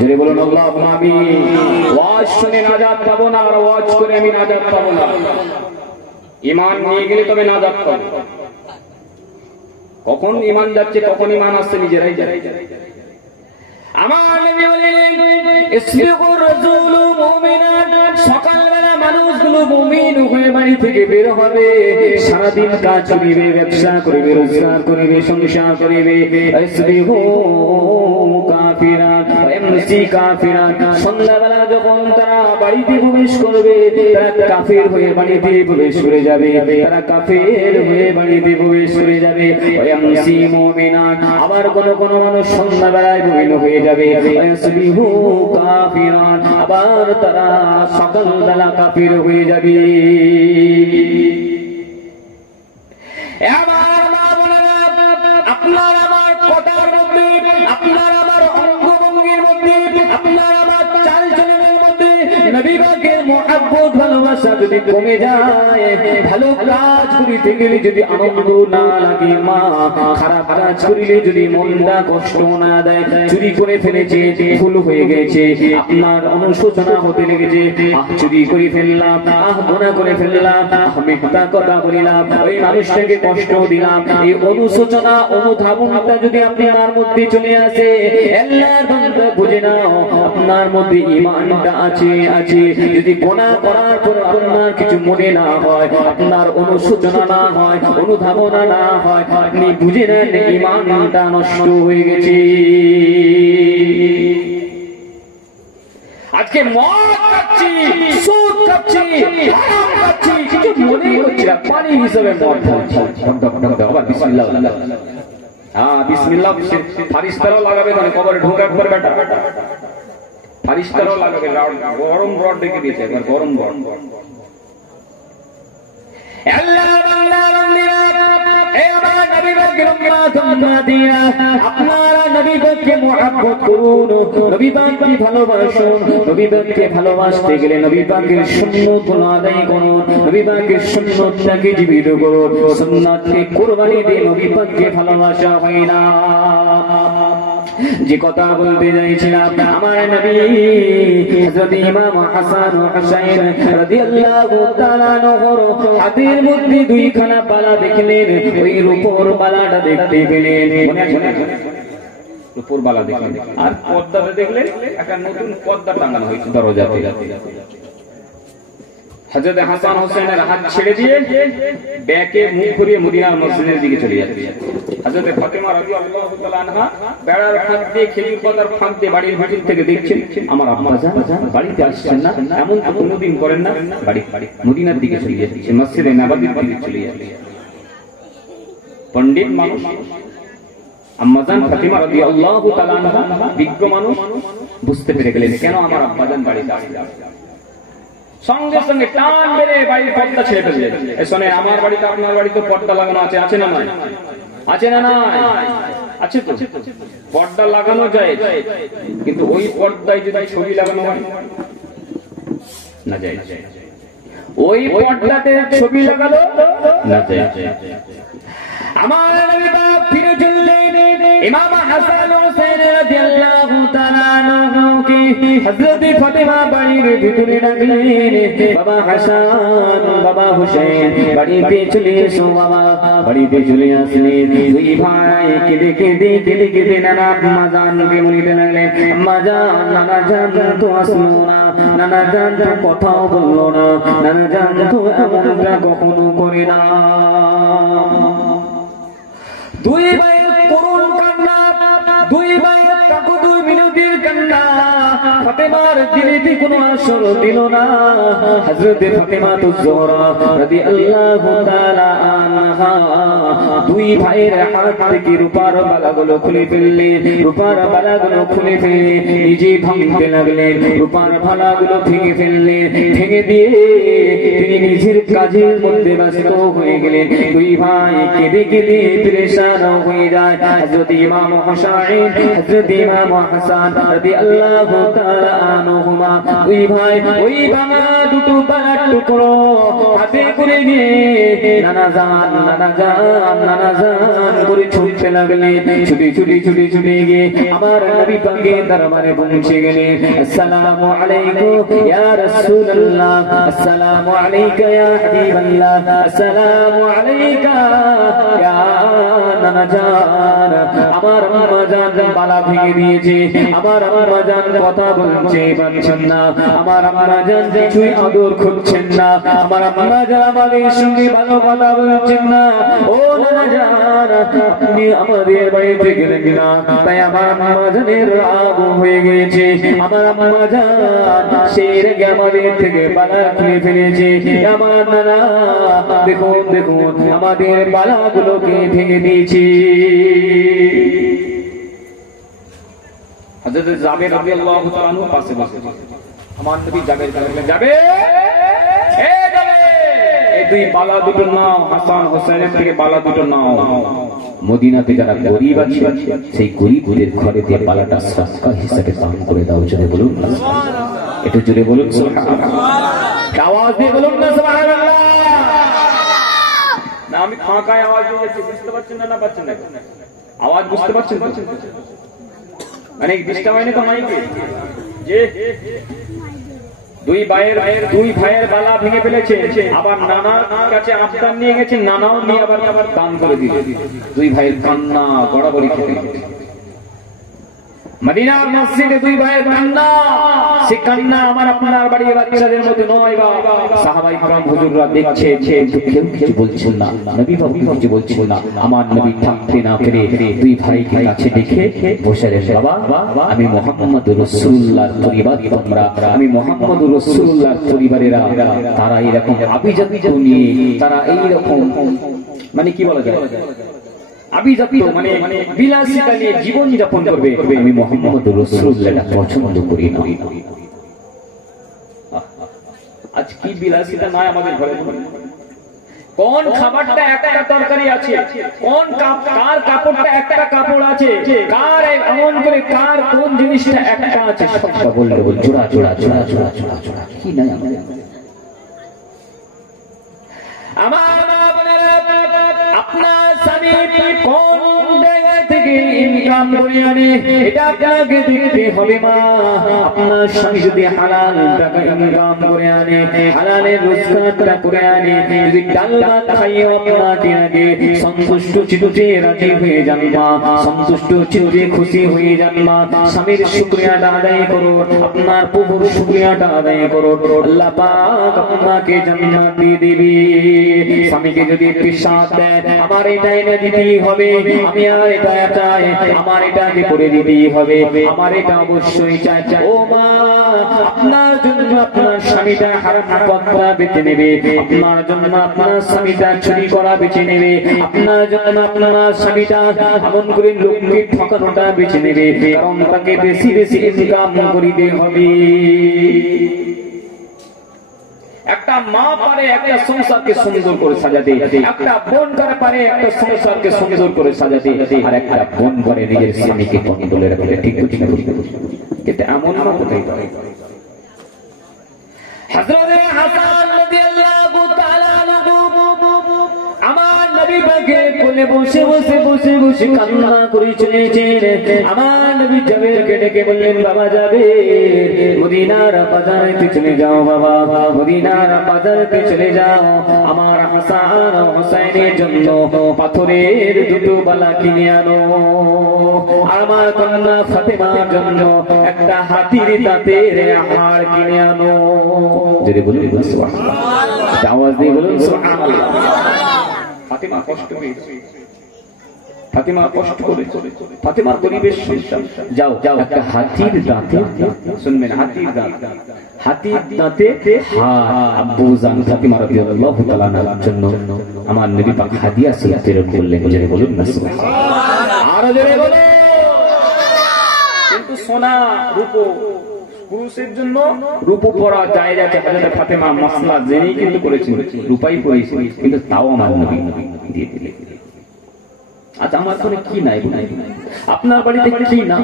যদি বলুন আল্লাহুম্মা আমিন। ওয়াজ শুনে নাজাত পাবো না, আর ওয়াজ করে আমি নাজাত পাবো না। ঈমান নিয়ে গেলে তবে নাজাত পাবো। কখন ঈমান যাচ্ছে কখন ঈমান আসছে নিজেরাই জানে। আমার নবী বলেন ইসবিকুর রাসূলু মুমিনান, সকালবেলা মানুষগুলো মুমিন হয়ে বাড়ি থেকে বের হবে, সারাদিন কাজ করিবে, ব্যবসা করিবে, রোজগার করিবে, সংসার করিবে। ইসবিকু কাফিরান এমসি কাফিরান, সন্ধ্যাবেলা যখন তারা বাড়িতে প্রবেশ করবে তারা কাফির হয়ে বাড়িতে প্রবেশ করে যাবে, তারা কাফির হয়ে বাড়িতে প্রবেশ করে যাবে। এমসি মুমিনান, আবার কোন মানুষ সন্ধ্যাবেলায় মুমিন হয়ে যাবে, ইসবিহু কাফিরান, আবার তারা সকালবেলা কাফির হয়ে যাবে। এবার মা বোনেরা, আপনার আমার কথার মধ্যে, আপনার আমার অঙ্গভঙ্গির মধ্যে, আপনার আমার চালচলনের মধ্যে নবী পাকের মুহাব্বত ভালোবাসা যদি কমে যায়, ভালো কাজ করিতে গেলে যদি আনন্দ না লাগে, মা খারাপ কাজ করিলে যদি মনটা কষ্ট না দেয়, চুরি করে ফেলেছে, ভুল হয়ে গেছে, আপনার অনুশোচনা হতে লেগেছে, চুরি করে ফেললাম, গুনাহ করে ফেললাম, মিথ্যা কথা বলিলাম, ওই মানুষটাকে কষ্ট দিলাম, এই অনুশোচনা অনুধাবনটা যদি আপনার মধ্যে চলে আসে, আল্লাহর বান্দা বুঝে নাও আপনার মধ্যে ঈমানটা আছে। যদি গুনাহ করার পর আপনার কিছু মনে না হয়, আপনার অনুশোচনা না হয়, অনুধাবনা না হয়, আপনি বুঝে নেন ঈমানটা নষ্ট হয়ে গেছে। আজকে মদ খাচ্ছি, সুদ খাচ্ছি, হারাম খাচ্ছি, কিছু মনেই হচ্ছে না, পানি হিসেবে মদ খাচ্ছি। আবার বিসমিল্লাহ, হ্যাঁ বিসমিল্লাহ, ফারিস্তারাও লাগাবে, মানে কবরে ঢোকার পর বেটা ফারিস্তারাও লাগাবে, গরম রড ডেকে দিয়েছে, একবার গরম রড। আপনারা নবী পাককে মুহাব্বত করুন, নবী পাককে ভালোবাসুন। নবী পাককে ভালোবাসতে গেলে নবী পাকের সুন্নাতগুলো আদায় করুন, নবী পাকের সুন্নাতটাকে জীবিত করুন। সুন্নাতকে কুরবানি দিয়ে নবী পাককে ভালোবাসা হয় না। যে কথা বলতে চাইছিলাম, আমার নবী হযরত ইমাম হাসান ও হুসাইন রাদিয়াল্লাহু তাআলা নহর হাতের মধ্যে দুইখানা বালা দেখলেন, ওই রূপোর বালাটা দেখতে পেলেন, রূপোর বালা দেখলেন, আর পর্দাতে দেখলেন একটা নতুন পর্দা টাঙানো হয়েছে দরজাতে। হযরত হাসান হোসেনের হাত ছেড়ে দিয়ে ব্যাকে মুখ ঘুরিয়ে মদিনার মসজিদের দিকে চলে যাচ্ছে। হযরত ফাতেমা রাদিয়াল্লাহু তাআলা আনহা বেড়ার ফাঁক দিয়ে, খেজুর পাতার ফাঁক দিয়ে বাড়ির ভিতর থেকে দেখছেন আমার আম্মা জান বাড়িতে আসছেন না, এমন তো কোনোদিন করেন না, বাড়ি মদিনার দিকে চলে যাচ্ছে, মসজিদে নববীর দিকে চলে যাচ্ছে। পণ্ডিত মানুষ আম্মা জান ফাতেমা রাদিয়াল্লাহু তাআলা আনহা, বিজ্ঞ মানুষ, বুঝতে পেরে গেলেন কেন আমার আব্বা জান বাড়িতে আসছেন। সঙ্গে সঙ্গে টান মেরে বাড়ির পর্দা ছেড়ে ফেললেন। শোনে, আমার বাড়িতে আপনার বাড়িতে পর্দা লাগানো আছে, আছে না নাই? আছে না নাই? আছে তো। পর্দা লাগানো যায়, কিন্তু ওই পর্দায় যদি ছবি লাগানো হয় না যায়, ওই পর্দাতে ছবি লাগালো না যায়। আমার নবী পাক ফিরে চললেন, ইমাম হাসান হোসেন রাদিয়াল্লাহু তাআলা আনহুকে হযরত ফাতেমা বাড়ির ভিতরে রাখলেন। বাবা হাসান, বাবা হোসেন, বাড়িতে চলে এসো বাবা। বাড়িতে চলে আসলেন দুই ভাই, কেঁদে কেঁদে নানা আম্মা জানকে বলতে লাগলেন, আম্মা জান, নানা জান তো আসলো না, নানা জান তো কথাও বললো না, নানা জান তো এমনটা কখনো করে না। দুই ভাইয়ের করুণ কান্না, দুই ভাইয়ের কাকুতুই মিনতির কান্না ফাতেমার দিলেতে কোনো আসর দিল না। হযরত ফাতেমা তুজ-জোহরা রাদিয়াল্লাহু তাআলা আনহা দুই ভাইয়ের হাত থেকে রূপার বালাগুলো খুলে ফেললেন, রূপার বালাগুলো খুলে ফেলে নিজে ভাঙতে লাগলেন, রূপার বালাগুলো ভেঙে ফেললেন, ভেঙে দিয়ে তিনি নিজের কাজের মধ্যে ব্যস্ত হয়ে গেলেন। দুই ভাই কেঁদে কেঁদে পেরেশান হয়ে যায়। হযরত ইমাম হুসাইন, হযরত ইমাম হাসান রাদিয়াল্লাহু তাআলা আনহুমা দুই ভাই ওই ভাঙা দুটো বালার টুকরো হাতে করে নিয়ে নানা জান নানা জান নানা জান করে ছুটতে লাগলেন। ছুটে ছুটে ছুটে ছুটে গিয়ে আমার নবী পাকের দরবারে পৌঁছে গেলেন। আসসালামু আলাইকুম ইয়া রাসূলুল্লাহ, আসসালামু আলাইকা ইয়া হাবিবাল্লাহ, আসসালামু আলাইকা ইয়া নানা জান। আমার আম্মা জান বালা ভেঙে দিয়েছে, আমার আম্মা জান কথা বলছে পারছেন না, আমার আম্মা জান কিছুই আদর খুঁজছেন না, আমার আম্মা জান আমাদের সঙ্গে ভালো কথা বলছেন না। ও নানা জান, আপনি আমাদের বাড়িতে গেলেন না, তাই আমার আম্মা জানের রাগ হয়ে গিয়েছে। আমার আম্মা জান সেই রেগে আমাদের থেকে বালা খুলে ফেলেছে। আমার নানা দেখুন দেখুন আমাদের বালাগুলোকে ভেঙে দিয়েছি। হযরত জাবের রাদিয়াল্লাহু তাআলা আনহু পাশে বসে, আমার নবী জাবের বললেন, জাবের এ জাবের, এই দুই বালা দুটো নাও, হাসান হোসেনের থেকে বালা দুটো নাও। মদিনাতে যারা গরীব আছে সেই গরীবদের ঘরেতে বালাটা সদকা হিসেবে দান করে দাও। জোরে বলুন না সুবহানাল্লাহ, একটু জোরে বলুন সুবহানাল্লাহ, আওয়াজ দিয়ে বলুন না সুবহানাল্লাহ। না আমি ফাঁকায় আওয়াজ দিয়ে যাচ্ছি, বুঝতে পারছেন না? না পাচ্ছেন না? আওয়াজ বুঝতে পারছেন? অনেক ডিস্টার্ব হয়নি তো মাইকে? যে দুই ভাইয়ের বালা ভেঙে ফেলেছে, আবার নানার কাছে আবদার নিয়ে গেছে, নানাও নিয়ে আবার দান করে দিল। দুই ভাইয়ের কান্না গড়াগড়ি খেতে মদিনার মসজিদে দুই ভাইয়ের কান্না, সে কান্না আমার আপনার বাড়ির বাচ্চাদের মধ্যে নয়। বাবা সাহাবায়ে کرام হুজুররা দেখছে, কেউ কিছু বলছেন না, নবী বাবু কিছু বলছেন না। আমার নবী থাকতে না পেরে দুই ভাইকে কাছে ডেকে বসে রয়েছে, বাবা আমি মুহাম্মদুর রাসূলুল্লাহর পরিবার, তোমরা আমি মুহাম্মদুর রাসূলুল্লাহর পরিবারেরা তারা এরকম আভিজাত্য নিয়ে, তারা এইরকম মানে কি বলা যায় আভিজাত্য মানে বিলাসিতা নিয়ে জীবন যাপন করবে, আমি মুহাম্মদুর রাসূলুল্লাহ পছন্দ করি না। আজ কি বিলাসিতা নাই আমাদের ঘরে? কোন খাবারটা একটা তরকারি আছে, কোন কার কাপড়টা একটা কাপড় আছে, কার এমন করে কার কোন জিনিসটা একটা আছে, সবটা বললে জোড়া জোড়া জোড়া জোড়া জোড়া জোড়া কি নাই আমার আপনার স্বামী কোন জায়গা থেকে ইনকাম করে আনে এটা আপনাকে দেখতে হবে মা। আপনার স্বামী যদি হালাল টাকা ইনকাম করে আনে, হালালের রোজগারটা করে আনে, যদি ডাল ভাত খাইয়ে আপনাকে আগে সন্তুষ্ট চিত্তে রাজি হয়ে যান মা, সন্তুষ্ট চিত্তে খুশি হয়ে যান মা। স্বামীর শুকরিয়াটা আদায় করুন, আপনার প্রভুর শুকরিয়াটা আদায় করুন, আল্লাহ পাক আপনাকে জান্নাত দিয়ে দিবে। স্বামীকে যদি পেশাব দেয়, আমার এটা এনে দিতেই হবে, আমি আর এটা চাই, আমার এটা করে দিতেই হবে, আমার এটা অবশ্যই চাই। ও মা, আপনার জন্য আপনার স্বামীটা হারাম পথটা বেছে নেবে, আপনার জন্য আপনার স্বামীটা চুরি করা বেছে নেবে, আপনার জন্য আপনার স্বামীটা এমন করে লোককে ঠকানোটা বেছে নেবে, কারণ তাকে বেশি বেশি ইনকাম করিতে হবে। একটা মা পারে একটা সংসারকে সুন্দর করে সাজাতে, একটা বোন পারে একটা সংসারকে সুন্দর করে সাজাতে, আর একটা বোন পারে নিজের স্বামীকে কন্ট্রোলে রাখতে। ঠিক ঠিক কিন্তু এমন না কোথায় পারে। হযরত হাসান রাদিয়াল্লাহু তাআলা আনহু আমার নবী পাকে কোলে বসে বসে বসে বসে কান্না করে চলেছেন। আমার নবী জাবেরকে ডেকে বললেন, বাবা জাবের, মদিনার বাজারে চলে যাও, বাবা মদিনার বাজারে চলে যাও, আমার হাসান ও হুসাইনের জন্য পাথরের দুটো বালা কিনে আনো, আমার কন্যা ফাতেমার জন্য একটা হাতির দাঁতের হাড় কিনে আনো। যদি বলুন সুবহানাল্লাহ, আওয়াজ দিয়ে বলুন সুবহানাল্লাহ। ফাতেমা কষ্ট পেয়েছে, ফাতেমা কষ্ট করে, ফাতেমার গরিবের সন্তান, যাও যাও একটা হাতির দাঁতে, শুনবেন হাতির দাঁত, হাতির দাঁতে আব্বু জান ফাতেমা রাদিয়াল্লাহু তাআলা আনহার জন্য আমার নবী পাক হাদিয়া প্রেরণ করলেন। জোরে বলুন না সুবহানাল্লাহ, আরো জোরে বলুন। কিন্তু সোনা রূপো পুরুষের জন্য রূপ পরা যায় যাচ্ছে, হযরত ফাতেমা মাসলা জেনেই কিন্তু করেছেন, রূপাই পরেছেন, কিন্তু তাও আমার নবী দিয়ে দিলেন। আচ্ছা আমার ঘরে কি নাই, আপনার বাড়িতে কি না,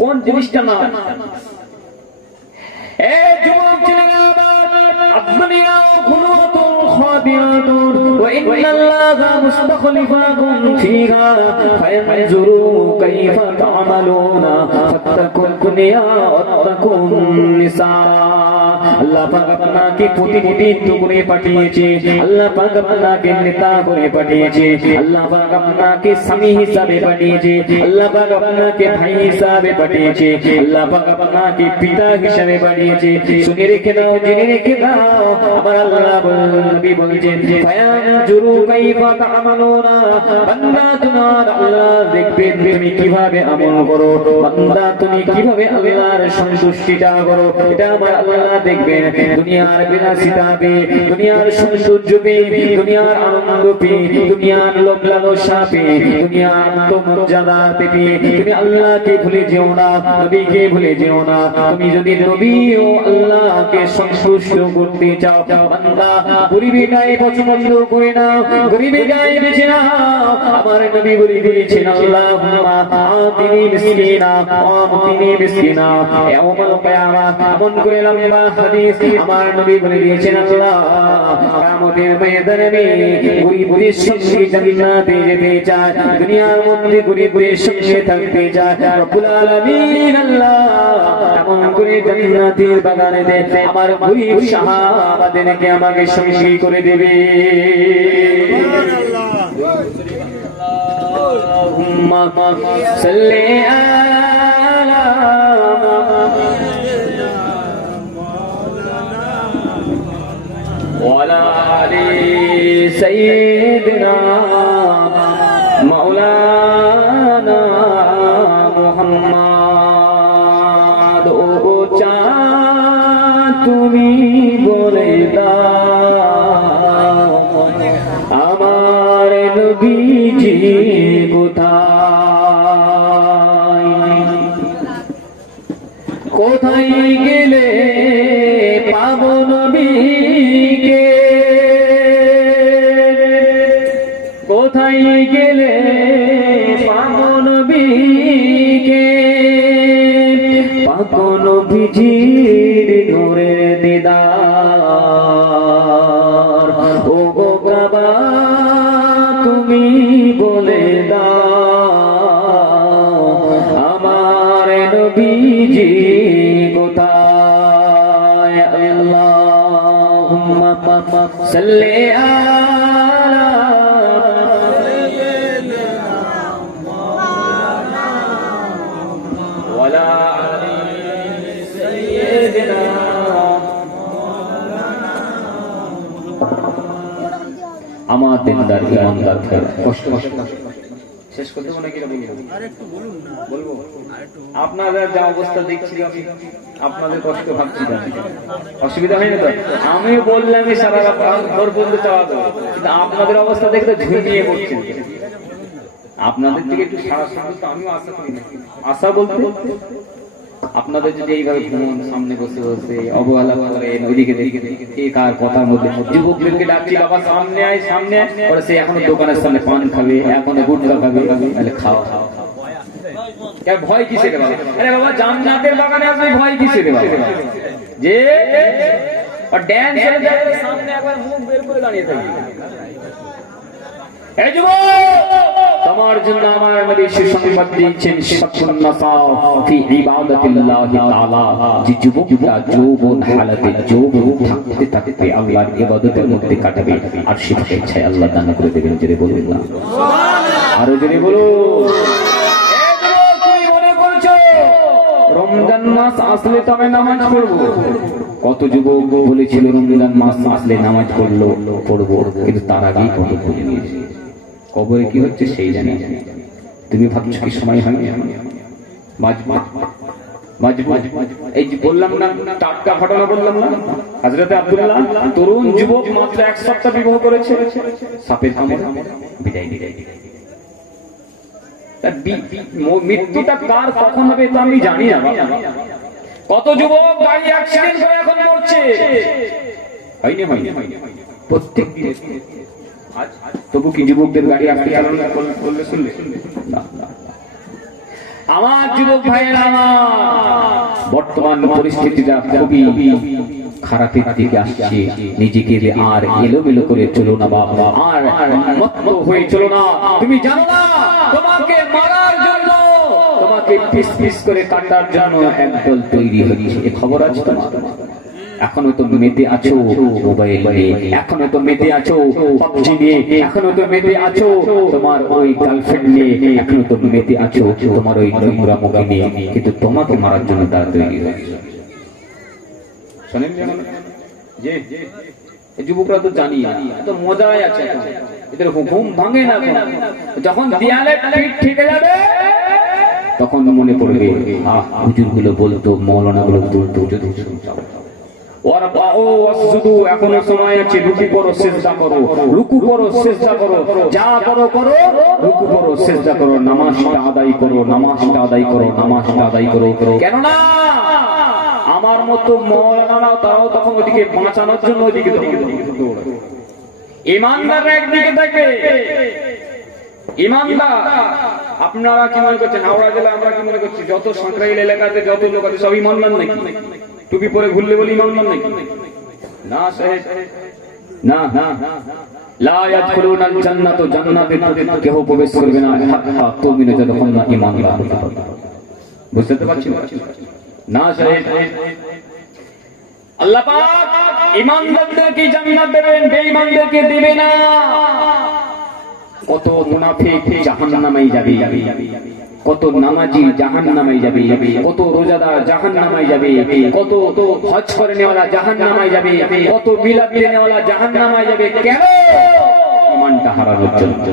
কোন জিনিসটা না? এ যুবক ছেলেরা, আদমনিয়া খুলুতুল খাবিয়াতুন ওয়া ইন্নাল্লাহা মুস্তাখলিফাকুম ফিহা ফায়ানজুরু কাইফা তা'মালুনা ফাত্তাকুল দুনিয়া ওয়াত্তাকুন নিসা। আল্লাহ পাক আপনাকে প্রতিনিধি করে পাঠিয়েছে, আল্লাহ পাক আপনাকে নেতা করে পাঠিয়েছে, আল্লাহ পাক আপনাকে স্বামী হিসাবে পাঠিয়েছে, আল্লাহ পাক আপনাকে ভাই হিসাবে পাঠিয়েছে, আল্লাহ পাক আপনাকে পিতা হিসাবে পাঠিয়েছে। শুনে রেখে দাও, জেনে রেখে দাও, আমার আল্লাহ নবী বলেছেন ফায়ানজুরু কাইফা তা'মালুনা, বান্দা তোমার আল্লাহ দেখবেন তুমি কিভাবে আমল করো, বান্দা তুমি কিভাবে আল্লাহর সন্তুষ্টিটা করো, এটা আমার আল্লাহ দেখবেন। দুনিয়ার বিলাসিতা পে, দুনিয়ার সৌন্দর্য পে, দুনিয়ার আনন্দ পে, দুনিয়ার লোভ লালসা পে, দুনিয়ার আত্মমর্যাদা পে তুমি আল্লাহকে ভুলে যেও না, নবীকে ভুলে যেও না। তুমি যদি নবী ও আল্লাহকে সন্তুষ্ট করতে চাও, বান্দা গরিবী গায়ে পছন্দ করে না, গরিবী গায়ে বেছে না। আমার নবী বলে দিয়েছেন আল্লাহুম্মা আতিনি মিসকিনা আতিনি মিসকিনা ইয়াউমাল কিয়ামাত। এমন করে লম্বা হাদিস আমার নবী বলে দিয়েছেন আল্লাহ কিয়ামতের ময়দানে গরিবদের সঙ্গে জান্নাতে যেতে চায়, দুনিয়ার মধ্যে গরিবদের সঙ্গে থাকতে চায়। রব্বুল আলামিন আল্লাহ এমন করে জান্নাতের বাগানে দেবে, আমার গরিব সাহাবাদেরকে আমাকে সঙ্গী করে দেবে। আল্লাহুম্মা সাল্লি আলা ওয়ালা আলি সাইয়্যিদিনা মাওলানা মুহাম্মদ। ও চাঁদ তুমি বলে দাও আমার নবীজি কোথায়, কোথায় গেলে পাবো নবীকে, কোথায় গেলে পাবো নবীকে, পাবো নবীজির নূরের দিদার। ও গো বাবা তুমি বলে দাও আমার নবীজি কোথায়। আল্লাহুম্মা সাল্লি আলা ওয়ালা আলি সাইয়্যিদিনা। আমার দিনদার ইমানদার কষ্ট শেষ করতে নাকি আরেকটু বলুন না? বলবো। আপনাদের যা অবস্থা দেখছি আমি, আপনাদের কষ্ট ভাবছি না, অসুবিধা হয়নি তো? আমি বললাম সারা রাত ভোর পর্যন্ত চাওয়া দেবো, কিন্তু আপনাদের অবস্থা দেখতে ঝুঁকিয়ে পড়ছে। আপনাদের থেকে একটু সারা সাহায্য তো আমিও আশা করি না। আশা বলতে আপনাদের যদি এইভাবে ঘুমন সামনে বসে বসে অবহেলা করেন, ওইদিকে দেখে কে কার কথার মধ্যে যুবকদেরকে ডাকছি বাবা সামনে আয় সামনে আয়, পরে সে এখনো দোকানের সামনে পান খাবে, এখনো গুটখা খাবে, তাহলে খাওয়া ভয় কিসে রে বাবা? আরে বাবা জান্নাতের বাগানে আসবে, ভয় কিসে রে বাবা? যে ড্যান্স সামনে একবার মুখ বের করে দাঁড়িয়ে থাকবে। এই যুবক তোমার জন্য আমার নবী সুসংবাদ দিয়েছেন শাকুন্নাসাও ফি ইবাদাতিল্লাহি তাআলা। যে যুবকরা যৌবন হালাতে যৌবন থাকতে থাকতে আল্লাহর ইবাদতের মধ্যে কাটাবে, আর সেটাকে ইচ্ছায় আল্লাহ দান করে দেবেন। জোরে বলুন না সুবহানাল্লাহ, আরো জোরে বলুন। তুমি মনে করছো রমজান মাস আসলে তো আমি নামাজ পড়বো? কত যুবক বলেছিল রমজান মাস আসলে নামাজ পড়বো, কিন্তু তার আগেই কত ভুলে গিয়েছে। কবরে কি হচ্ছে সেই জানি। তুমি ভাবছো কি সময় হয়নি? এই যে বললাম না, টাটকা ঘটনা বললাম না, হযরতে আব্দুল্লাহ তরুণ যুবক মাত্র 1 সপ্তাহ বিবাহ করেছে, সাপের কামড়ে বিদায় দিলেন। মৃত্যুটা কার কখন হবে তা আমি জানি না। কত যুবক গাড়ি অ্যাক্সিডেন্ট করে এখন মরছে, হয়নি প্রত্যেক দিন। তবু কি যুবকদের গাড়ি অ্যাক্সিডেন্ট করলে শুনলে? আমার যুবক ভাইয়েরা, আমার বর্তমান পরিস্থিতিটা খুবই খারাপের দিকে আসছে। নিজেকে আর এলোমেলো করে চলো না বাবা, আর মত্ত হয়ে চলো না। তুমি জানো না তোমাকে মারার জন্য, তোমাকে পিস পিস করে কাটার জন্য একদল তৈরি হয়েছে। এ খবর আছে তোমার? এখনো তো মেতে আছো মোবাইল নিয়ে, এখনো তো মেতে আছো পাবজি নিয়ে, এখনো তো মেতে আছো তোমার ওই গার্লফ্রেন্ড নিয়ে, এখনো তো মেতে আছো তোমার ওই নোংরা মুখ নিয়ে, কিন্তু তোমাকে মারার জন্য তারা তৈরি হয়েছে। শোনেন যে যুবকরা তো জানি তো মজাই আছে, এদের হুকুম ভাঙে না। যখন দেয়ালে পিঠ ঠেকে যাবে তখন মনে পড়বে হুজুর গুলো বলতো, মৌলানা গুলো বলতো, যদি এখনো সময় আছে, রুকু করো সেজদা করো, রুকু করো সেজদা করো, যা করো করো, রুকু করো সেজদা করো, নামাজটা আদায় করো, নামাজটা আদায় করো, নামাজটা আদায় করো। কেননা আমার মতো মৌলানারাও তারাও তখন ওদিকে বাঁচানোর জন্য ওদিকে ইমানদার একদিকে থাকে। ইমানদার আপনারা কি মনে করছেন? হাওড়া জেলা আমরা কি মনে করছি যত সাঁকরাইল এলাকাতে যত লোক আছে সব ইমানদার নাকি? টুপি পরে ঘুরলে বলি ইমানদার নাকি? না সাহেব, না না, লা ইয়াদখুলুনাল জান্নাত, জান্নাতে কেউ প্রবেশ করবে না হাত্তা তুমিনু যতক্ষণ না ঈমানদার হতে পারবে। বুঝতে পারছেন না সাহেব? আল্লাহ পাক ঈমানদারদেরকে জান্নাত দেবেন, বেঈমানদেরকে দিবে না। কত মুনাফিক জাহান্নামে যাবে, কত নামাজি জাহান্নামে যাবে, কত রোজাদার জাহান্নামে যাবে, কত হজ করে নেওয়ালা জাহান্নামে যাবে, কত মিলাদ দেনেওয়ালা জাহান্নামে যাবে। কেন? ঈমানটা হারানোর জন্য।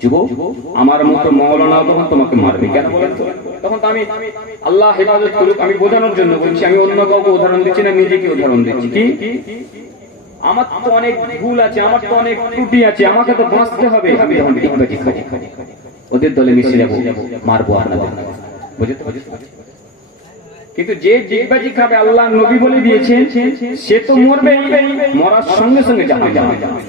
যুবক, আমার মতো মাওলানা তখন তোমাকে মারবে কেন বলেন তো? তখন তো আমি আল্লাহ হেফাজত করুক, আমি বোঝানোর জন্য বলছি, আমি অন্য কাউকে উদাহরণ দিচ্ছি না, নিজেকে উদাহরণ দিচ্ছি। কি আমার তো অনেক ভুল আছে, আমার তো অনেক ত্রুটি আছে, আমাকে তো বাঁচতে হবে। আমি তখন ডিগবাজি খাবো, ওদের দলে মিশে যাবো, মারবো আর না, বুঝতে পারছো? কিন্তু যে ডিগবাজি খাবে, আল্লাহ নবী বলে দিয়েছেন, সে তো মরবে, মরার সঙ্গে সঙ্গে জাহান্নামে যাবে।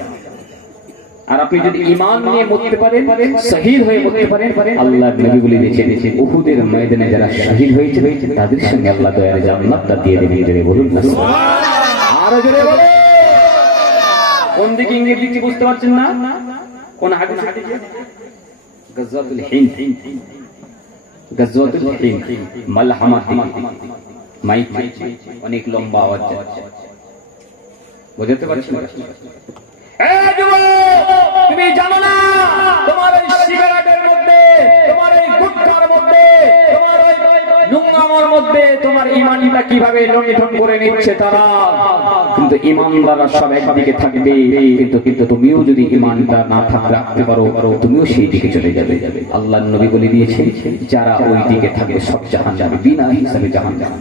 আর আপনি যদি ঈমান নিয়ে মরতে পারেন, শহীদ হয়ে মরতে পারেন, আল্লাহ নবী বলে দিয়েছেন উহুদের ময়দানে যারা শহীদ হয়েছে তাদের সঙ্গে আল্লাহ দয়ার জান্নাতটা দিয়ে দেবেন। বলুন না সুবহানাল্লাহ। আর জোরে বলুন। কোন দিকে ইঙ্গিত দিচ্ছি বুঝতে পারছেন না? কোন হাদিস? গাজওয়াতুল হিন্দ, গাজওয়াতুল হিন্দ, মালহামা মাইক অনেক লম্বা আওয়াজ যাচ্ছে, বুঝতে পারছেন? তুমি জানো না তোমার এই সিগারেটের মধ্যে, তোমার এই গুটখার মধ্যে, তোমার ওই নোংরামের মধ্যে তোমার ঈমানটা কিভাবে লণ্ঠন করে নিচ্ছে তারা। কিন্তু ঈমানদাররা সব একদিকে থাকবে, কিন্তু তুমিও যদি ঈমানটা না রাখতে পারো, তুমিও সেই দিকে চলে যাবে। আল্লাহর নবী বলে দিয়েছেন যারা ওই দিকে থাকবে সব জাহান্নামে, বিনা হিসাবে জাহান্নামে।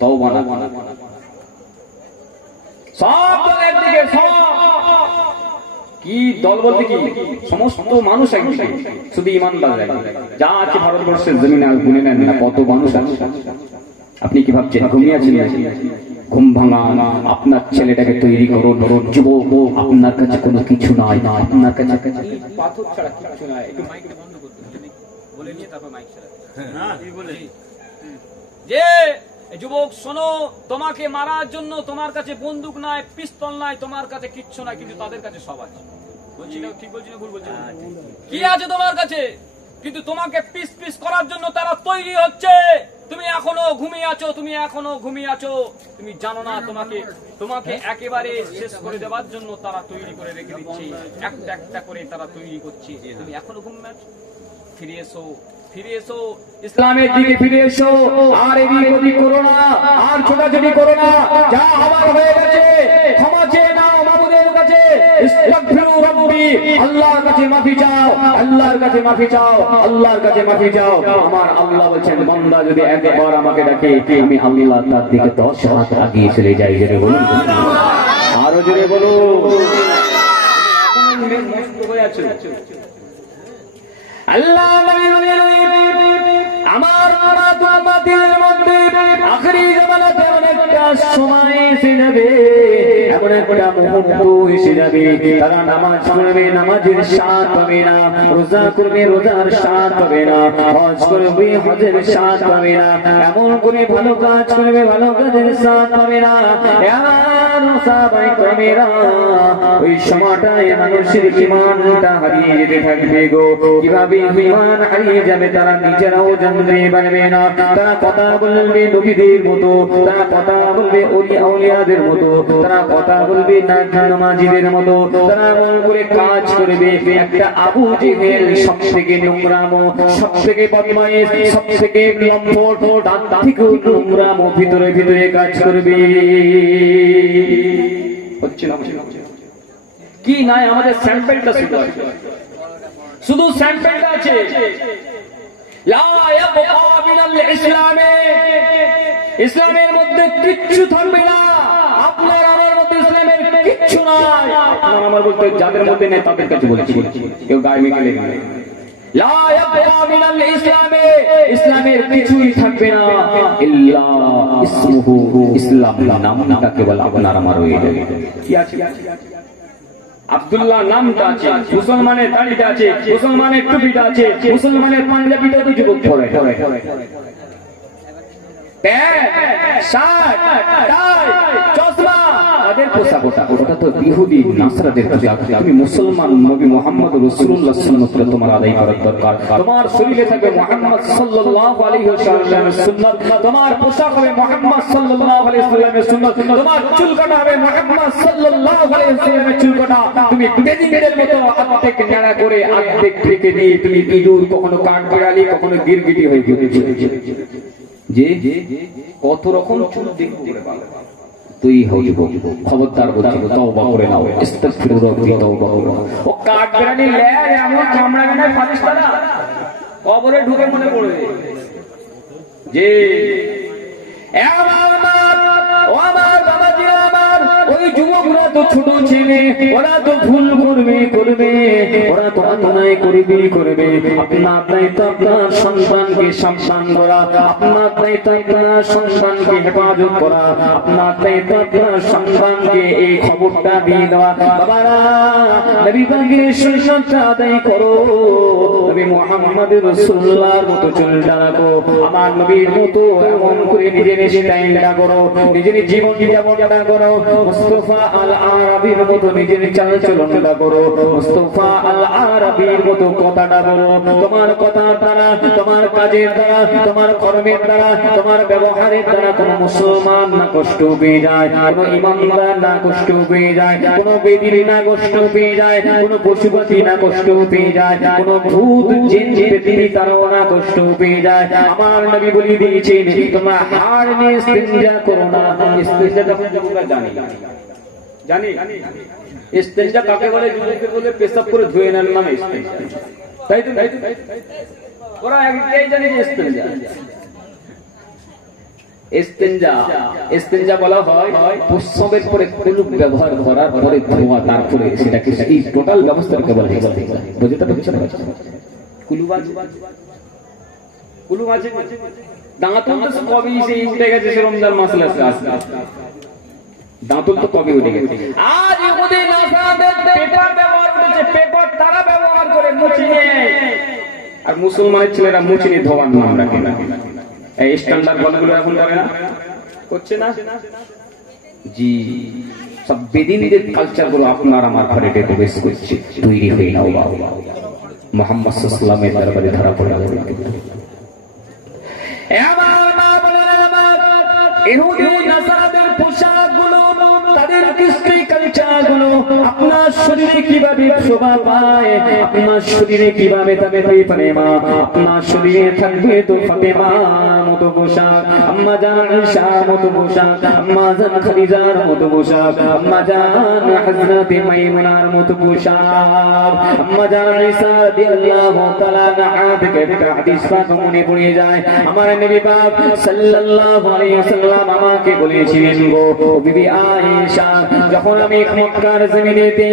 তওবা না, সব দলের দিকে, সব কি দল বলতে কি সমস্ত মানুষ একদিকে, শুধু ঈমানদার যা আছে ভারতবর্ষের জমিনে আর গুনে নেন না কত মানুষ আছে। আপনি কি ভাবছেন ঘুমিয়ে আছেন? ঘুম ভাঙা, আপনার ছেলেটাকে তৈরি করুন। যুবক, আপনার কাছে কোনো কিছু নাই, আপনার কাছে পাথর ছাড়া কিছু নাই। একটু মাইকটা বন্ধ করতে বলে নিয়ে তারপর মাইক ছাড়া। হ্যাঁ কি বলে যে যুবক শোনো, তোমাকে মারার জন্য তোমার কাছে বন্দুক নাই, পিস্তল নাই, তোমার কাছে কিচ্ছু নাই, কিন্তু তাদের কাছে সব আছে। বলছি না ঠিক বলছি না ভুল বলছি? কি আছে তোমার কাছে? কিন্তু তোমাকে পিস পিস করার জন্য তারা তৈরি হচ্ছে। তুমি এখনো ঘুমিয়ে আছো, তুমি এখনো ঘুমিয়ে আছো। তুমি জানো না তোমাকে একেবারে শেষ করে দেওয়ার জন্য তারা তৈরি করে রেখে দিচ্ছে, একটা একটা করে তারা তৈরি করছে। তুমি এখনো ঘুমিয়ে আছো? ফিরে এসো, ফিরে এসো, ইসলামের দিকে ফিরে এসো। আর এদিক ওদিক করো না, আর ছোটাছুটি করো না। যা আমার হয়ে গেছে ক্ষমা চেয়ে নাও মাবুদের কাছে। ইস্তাগফিরু রাব্বি, আল্লাহর কাছে মাফি চাও, আল্লাহর কাছে মাফি চাও, আল্লাহর কাছে মাফি চাও। আমার আল্লাহ বলছেন বান্দা যদি একবার আমাকে ডাকে আমি আল্লাহ তার দিকে 10 হাত আগিয়ে চলে যাই। জোরে বলুন, আরো জোরে বলুন। আল্লাহ আমার মাতির মধ্যে আখেরি জামানাতে অনেকটা সময় এসে যাবে, এমন একটা মুহূর্ত এসে যাবে তারা নামাজ পড়বে, নামাজের স্বাদ পাবে না, রোজা করবে, রোজার স্বাদ পাবে না, হজ করবে, হজের স্বাদ পাবে না, এমন করে ভালো কাজ করবে, ভালো কাজের স্বাদ পাবে না। ওই সময়টায় মানুষের ঈমানটা হারিয়ে যেতে থাকবে গো। কিভাবে ঈমান হারিয়ে যাবে তারা নিজেরাও জানতে পারবে না। তারা কথা বলবে নবীদের মতো, তারা কথা বলবে আউলিয়াদের মতো, তারা কথা বলবে নামাজীদের মতো, তারা এমন করে কাজ করবে। একটা আবু জেহেল সবথেকে নোংরাম, সবথেকে বদমাইশ, সবথেকে লম্পট, তার থেকেও নোংরাম ভিতরে ভিতরে কাজ করবে। কি নাই আমাদের স্যাম্পলটা শুধু স্যাম্পলটা আছে। ইসলামের মধ্যে কিচ্ছু থাকবে না, আপনার আমার মধ্যে ইসলামের কিচ্ছু নাই। আপনার আমার বলতে যাদের মধ্যে নেই তাদের কাছে বলছি, কেউ গায়ে মেখে লেগে নেই। ইসলামের কিছুই থাকবে না, ইসলাম নামটা কেবল আপনার আমার হয়ে যাবে। কি আছে? আব্দুল্লাহ নামটা আছে, মুসলমানের দাড়িটা আছে, মুসলমানের টুপিটা আছে, মুসলমানের পাঞ্জাবিটা তো যুবক পরে তুমি মুসলমান নবী মুহাম্মদ রাসূলুল্লাহ সাল্লাল্লাহু আলাইহি ওয়াসাল্লাম তোমার আদায় করার দরকার। তোমার শরীরে থাকবে মুহাম্মদ সাল্লাল্লাহু আলাইহি ওয়াসাল্লামের সুন্নাত, তোমার পোশাক হবে মুহাম্মদ সাল্লাল্লাহু আলাইহি ওয়াসাল্লামের সুন্নাত, তোমার চুল কাটা হবে মুহাম্মদ সাল্লাল্লাহু আলাইহি ওয়াসাল্লামের চুল কাটা। তুমি বেদিনের মতো অর্ধেক নেড়া করে অর্ধেক ঢেকে দিয়ে তুমি ইঁদুর, কখনো কাঠবিড়ালি, কখনো গিরগিটি হয়ে গিয়েছে। যে কত রকম চুল দেখতে পাবে তুই হইব, খবরদার বলছি তওবা করে নাও, ইস্তিগফার করে তওবা করো। ও কাঠবিড়ালি লেয়ার এমন চামড়া কেন ফারিস্তারা কবরে ঢুকে মনে পড়বে যে আমার মা ও আমার বাবাজিরা আমার ওই যুবকরা তো ছোট ছেলে, ওরা তো ভুল করবে, ওরা তো অন্যায় করবে। আপনার দায়িত্ব আপনার সন্তানকে সাবধান করা, আপনার দায়িত্ব আপনার সন্তানকে হেফাজত করা, আপনার দায়িত্ব আপনার সন্তানকে এই খবরটা দিয়ে দেওয়া। বাবারা নবী পাকের সুন্নাতটা আদায় করো, নবী মুহাম্মদ রাসূলুল্লাহর মতো চলতে লাগো, আমার নবীর মতো এমন করে নিজের স্টাইলটা করো, নিজের জীবন যাপনটা করো, মুস্তাফা আল আরাবির মতো নিজের চালচলনটা করো, মুস্তাফা আল আরাবির মতো কথাটা বলো। তোমার কথার দ্বারা, তোমার কাজের দ্বারা, তোমার কর্মের দ্বারা, তোমার ব্যবহারের দ্বারা কোন মুসলমান না কষ্ট পেয়ে যায়, কোন ইমানদার না কষ্ট পেয়ে যায়, কোন বেদিনী না কষ্ট পেয়ে যায়, কোন পশুপাখি না কষ্ট পেয়ে যায়, কোন ভূত জিন পেতনি তারাও না কষ্ট পেয়ে যায়। আমার নবী বলে দিয়েছেন তোমরা হাড় নিয়ে ইস্তেঞ্জা করো না। ইস্তেঞ্জাটা আমরা জানি, ইস্তেঞ্জা কাকে বলে? যুবকদের বলে পেশাব করে ধুয়ে নেন নাম ইস্তেঞ্জা, তাই তো? ওরা একটাই জানে যে ইস্তেঞ্জা বলা হয় প্রস্রাবের পরে কুলুপ ব্যবহার করার পরে ধোয়া, তারপরে সেটাকে এই টোটাল ব্যবস্থাকে বলে ইস্তেঞ্জা। বুঝতে পারছেন? কুলুপ আছে দাঁতন তো কবি সেই উঠে গেছে, সে রমজান মাস আসছে, দাঁতন তো কবি উঠে গেছে। আজ ইহুদি নাসারাদের পেপার ব্যবহার করেছে, পেপার তারা ব্যবহার করে মুছিয়ে, আর মুসলমানের ছেলেরা মুছিয়ে ধোয়ার নাম রাখে না। এই স্ট্যান্ডার্ড বলগুলো এখন করে না, করছে না? জি, সব বেদিনীদের কালচার গুলো আপনার আমার ঘরে প্রবেশ করছে। তৈরি হয়ে নাও বাবা, মুহাম্মদ সাল্লাল্লাহু আলাইহি ওয়াসাল্লামের দরবারে ধরা পড়ে যাবে। আমার মা বলে আমার ইহুদি নাসারাদের পোশাকগুলো, তাদের কৃষ্টি কালচারগুলো আপনার শরীরে কিভাবে শোভা পায়, আপনার শরীরে কিভাবে থাকবে ফাতেমা, আপনার শরীরে থাকবে তো ফাতেমার মতো মতো পোশাক, আম্মা জান আয়েশার মতো পোশাক, আম্মা জান খাদিজার মতো পোশাক, আম্মা জান হযরত মাইমুনার মতো পোশাক, আম্মা জান আয়েশা রাদিয়াল্লাহু তাআলা আনহা থেকে একটা হাদিস পাক মনে পড়ে যায়। আমার নবী পাক সাল্লাল্লাহু আলাইহি ওয়াসাল্লাম আমাকে বলেছিলেন, গো বিবি আয়েশা, যখন আমি মক্কার জমিনেতে,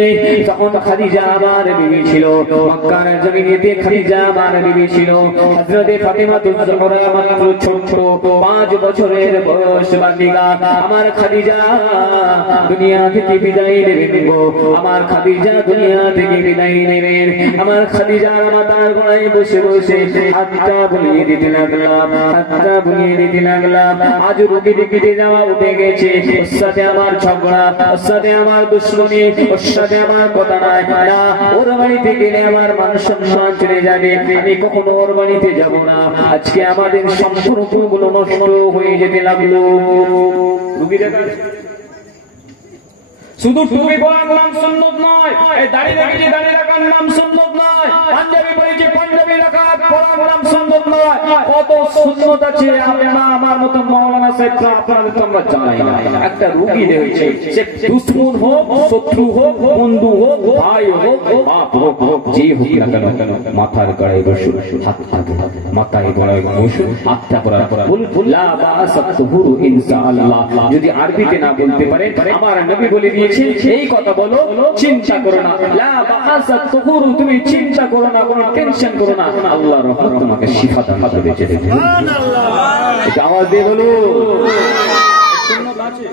তখন খাদিজা আমার বিবি ছিল, মক্কার জমিনেতে খাদিজা আমার বিবি ছিল। হযরত ফাতিমা তুজ-জোহরা মাত্র ছোট 5 বছরের বয়স বালিকা। আমার খাদিজা দুনিয়া থেকে বিদায় নেবেন গো, আমার খাদিজা দুনিয়া থেকে বিদায় নেবেন। আমার খাদিজার মাথার গোড়ায় বসে বসে হাতটা বুলিয়ে দিতে লাগলাম, হাতটা বুলিয়ে দিতে লাগলাম। আজ রুগী দিকে যাওয়া উঠে গেছে, ওর সাথে আমার ঝগড়া, ওর সাথে আমার দুশ্মনী, ওর সাথে আমার কথা নাই, না ওর বাড়িতে গেলে আমার মান সম্মান চলে যাবে, আমি কখনো ওর বাড়িতে যাব না। আজকে আমাদের সম্পর্কগুলো নষ্ট হয়ে যেতে লাগলো। রুগীদের শুধু টুপি পরার নাম সুন্নত নয়, এই দাড়ি রেখেছি দাড়ি রাখার নাম সুন্নত নয়, পাঞ্জাবি পরেছি পাঞ্জাবি রাখার পরার নাম সুন্নত নয়। কত সুন্নত আছে আমার মতো মাওলানা সাহেবরা আপনাদের তো আমরা জানাই না। একটা রোগী রয়েছে, সে দুশ্মন হোক, শত্রু হোক, বন্ধু হোক, ভাই হোক, বাপ হোক, যে হোক না কেন, মাথার গায়ে বসুন, হাতটাকে মাথায় গড়ায় বসুন, হাতটা পরা লা বাসাতুহু ইনশাআল্লাহ। যদি আরবিতে না বলতে পারে, আমার নবী বলে দিয়ে এই কথা বলো, চিন্তা করো না, লা বাহাসাত তুহুরু, তুমি চিন্তা করো না, কোনো টেনশন করো না, আল্লাহর রহমত তোমাকে শিফা দান করবে। সুবহানাল্লাহ, এটা আওয়াজ দিয়ে বলো। সুন্নাত আছে।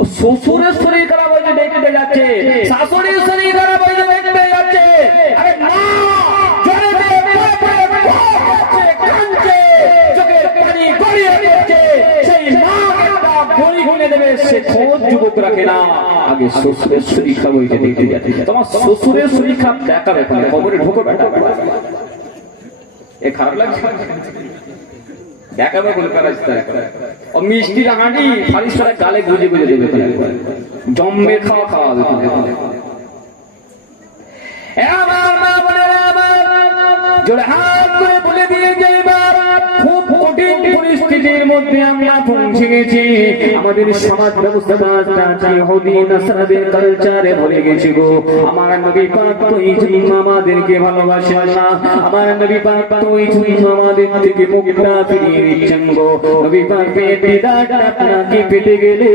ও শ্বশুরের শরীর খারাপ হয়েছে দেখতে যাচ্ছে, শাশুড়ির শরীর খারাপ হয়েছে দেখতে যাচ্ছে, আরে না জোরে কাঁদছে, চোখের পানি গড়িয়ে পড়ছে, সেই মা গড়ি গুনে দেবে, সে খোঁজ যুবক রাখে না, আগে শ্বশুরের শরীর খারাপ হয়েছে দেখতে যাচ্ছে। তোমার শ্বশুরের শরীর খারাপ দেখাবে, খবরে ঢুকো বেটা, এ খারাপ লাগছে দেখাবে বলে ও মিষ্টির হাঁটি ফারিস্তারা গালে গুজে গুজে দেবে, জম্মে খাওয়া খাওয়া জোরে হাত করে বলে দিয়ে যাইবা, খুব কঠিন পরিস্থিতির মধ্যে আমরা পৌঁছে গেছি। আমাদের সমাজ ব্যবস্থা ইহুদি নাসারাদের কালচারে ভরে গেছে গো। আমার নবী পাক তো এই জন্য আমাদেরকে ভালোবাসেন না, আমার নবী পাক তো এই জন্য আমাদের থেকে মুখটা ফিরিয়ে দিচ্ছেন গো। নবী পাক পেটে দাঁড়া আপনাকে পেতে গেলে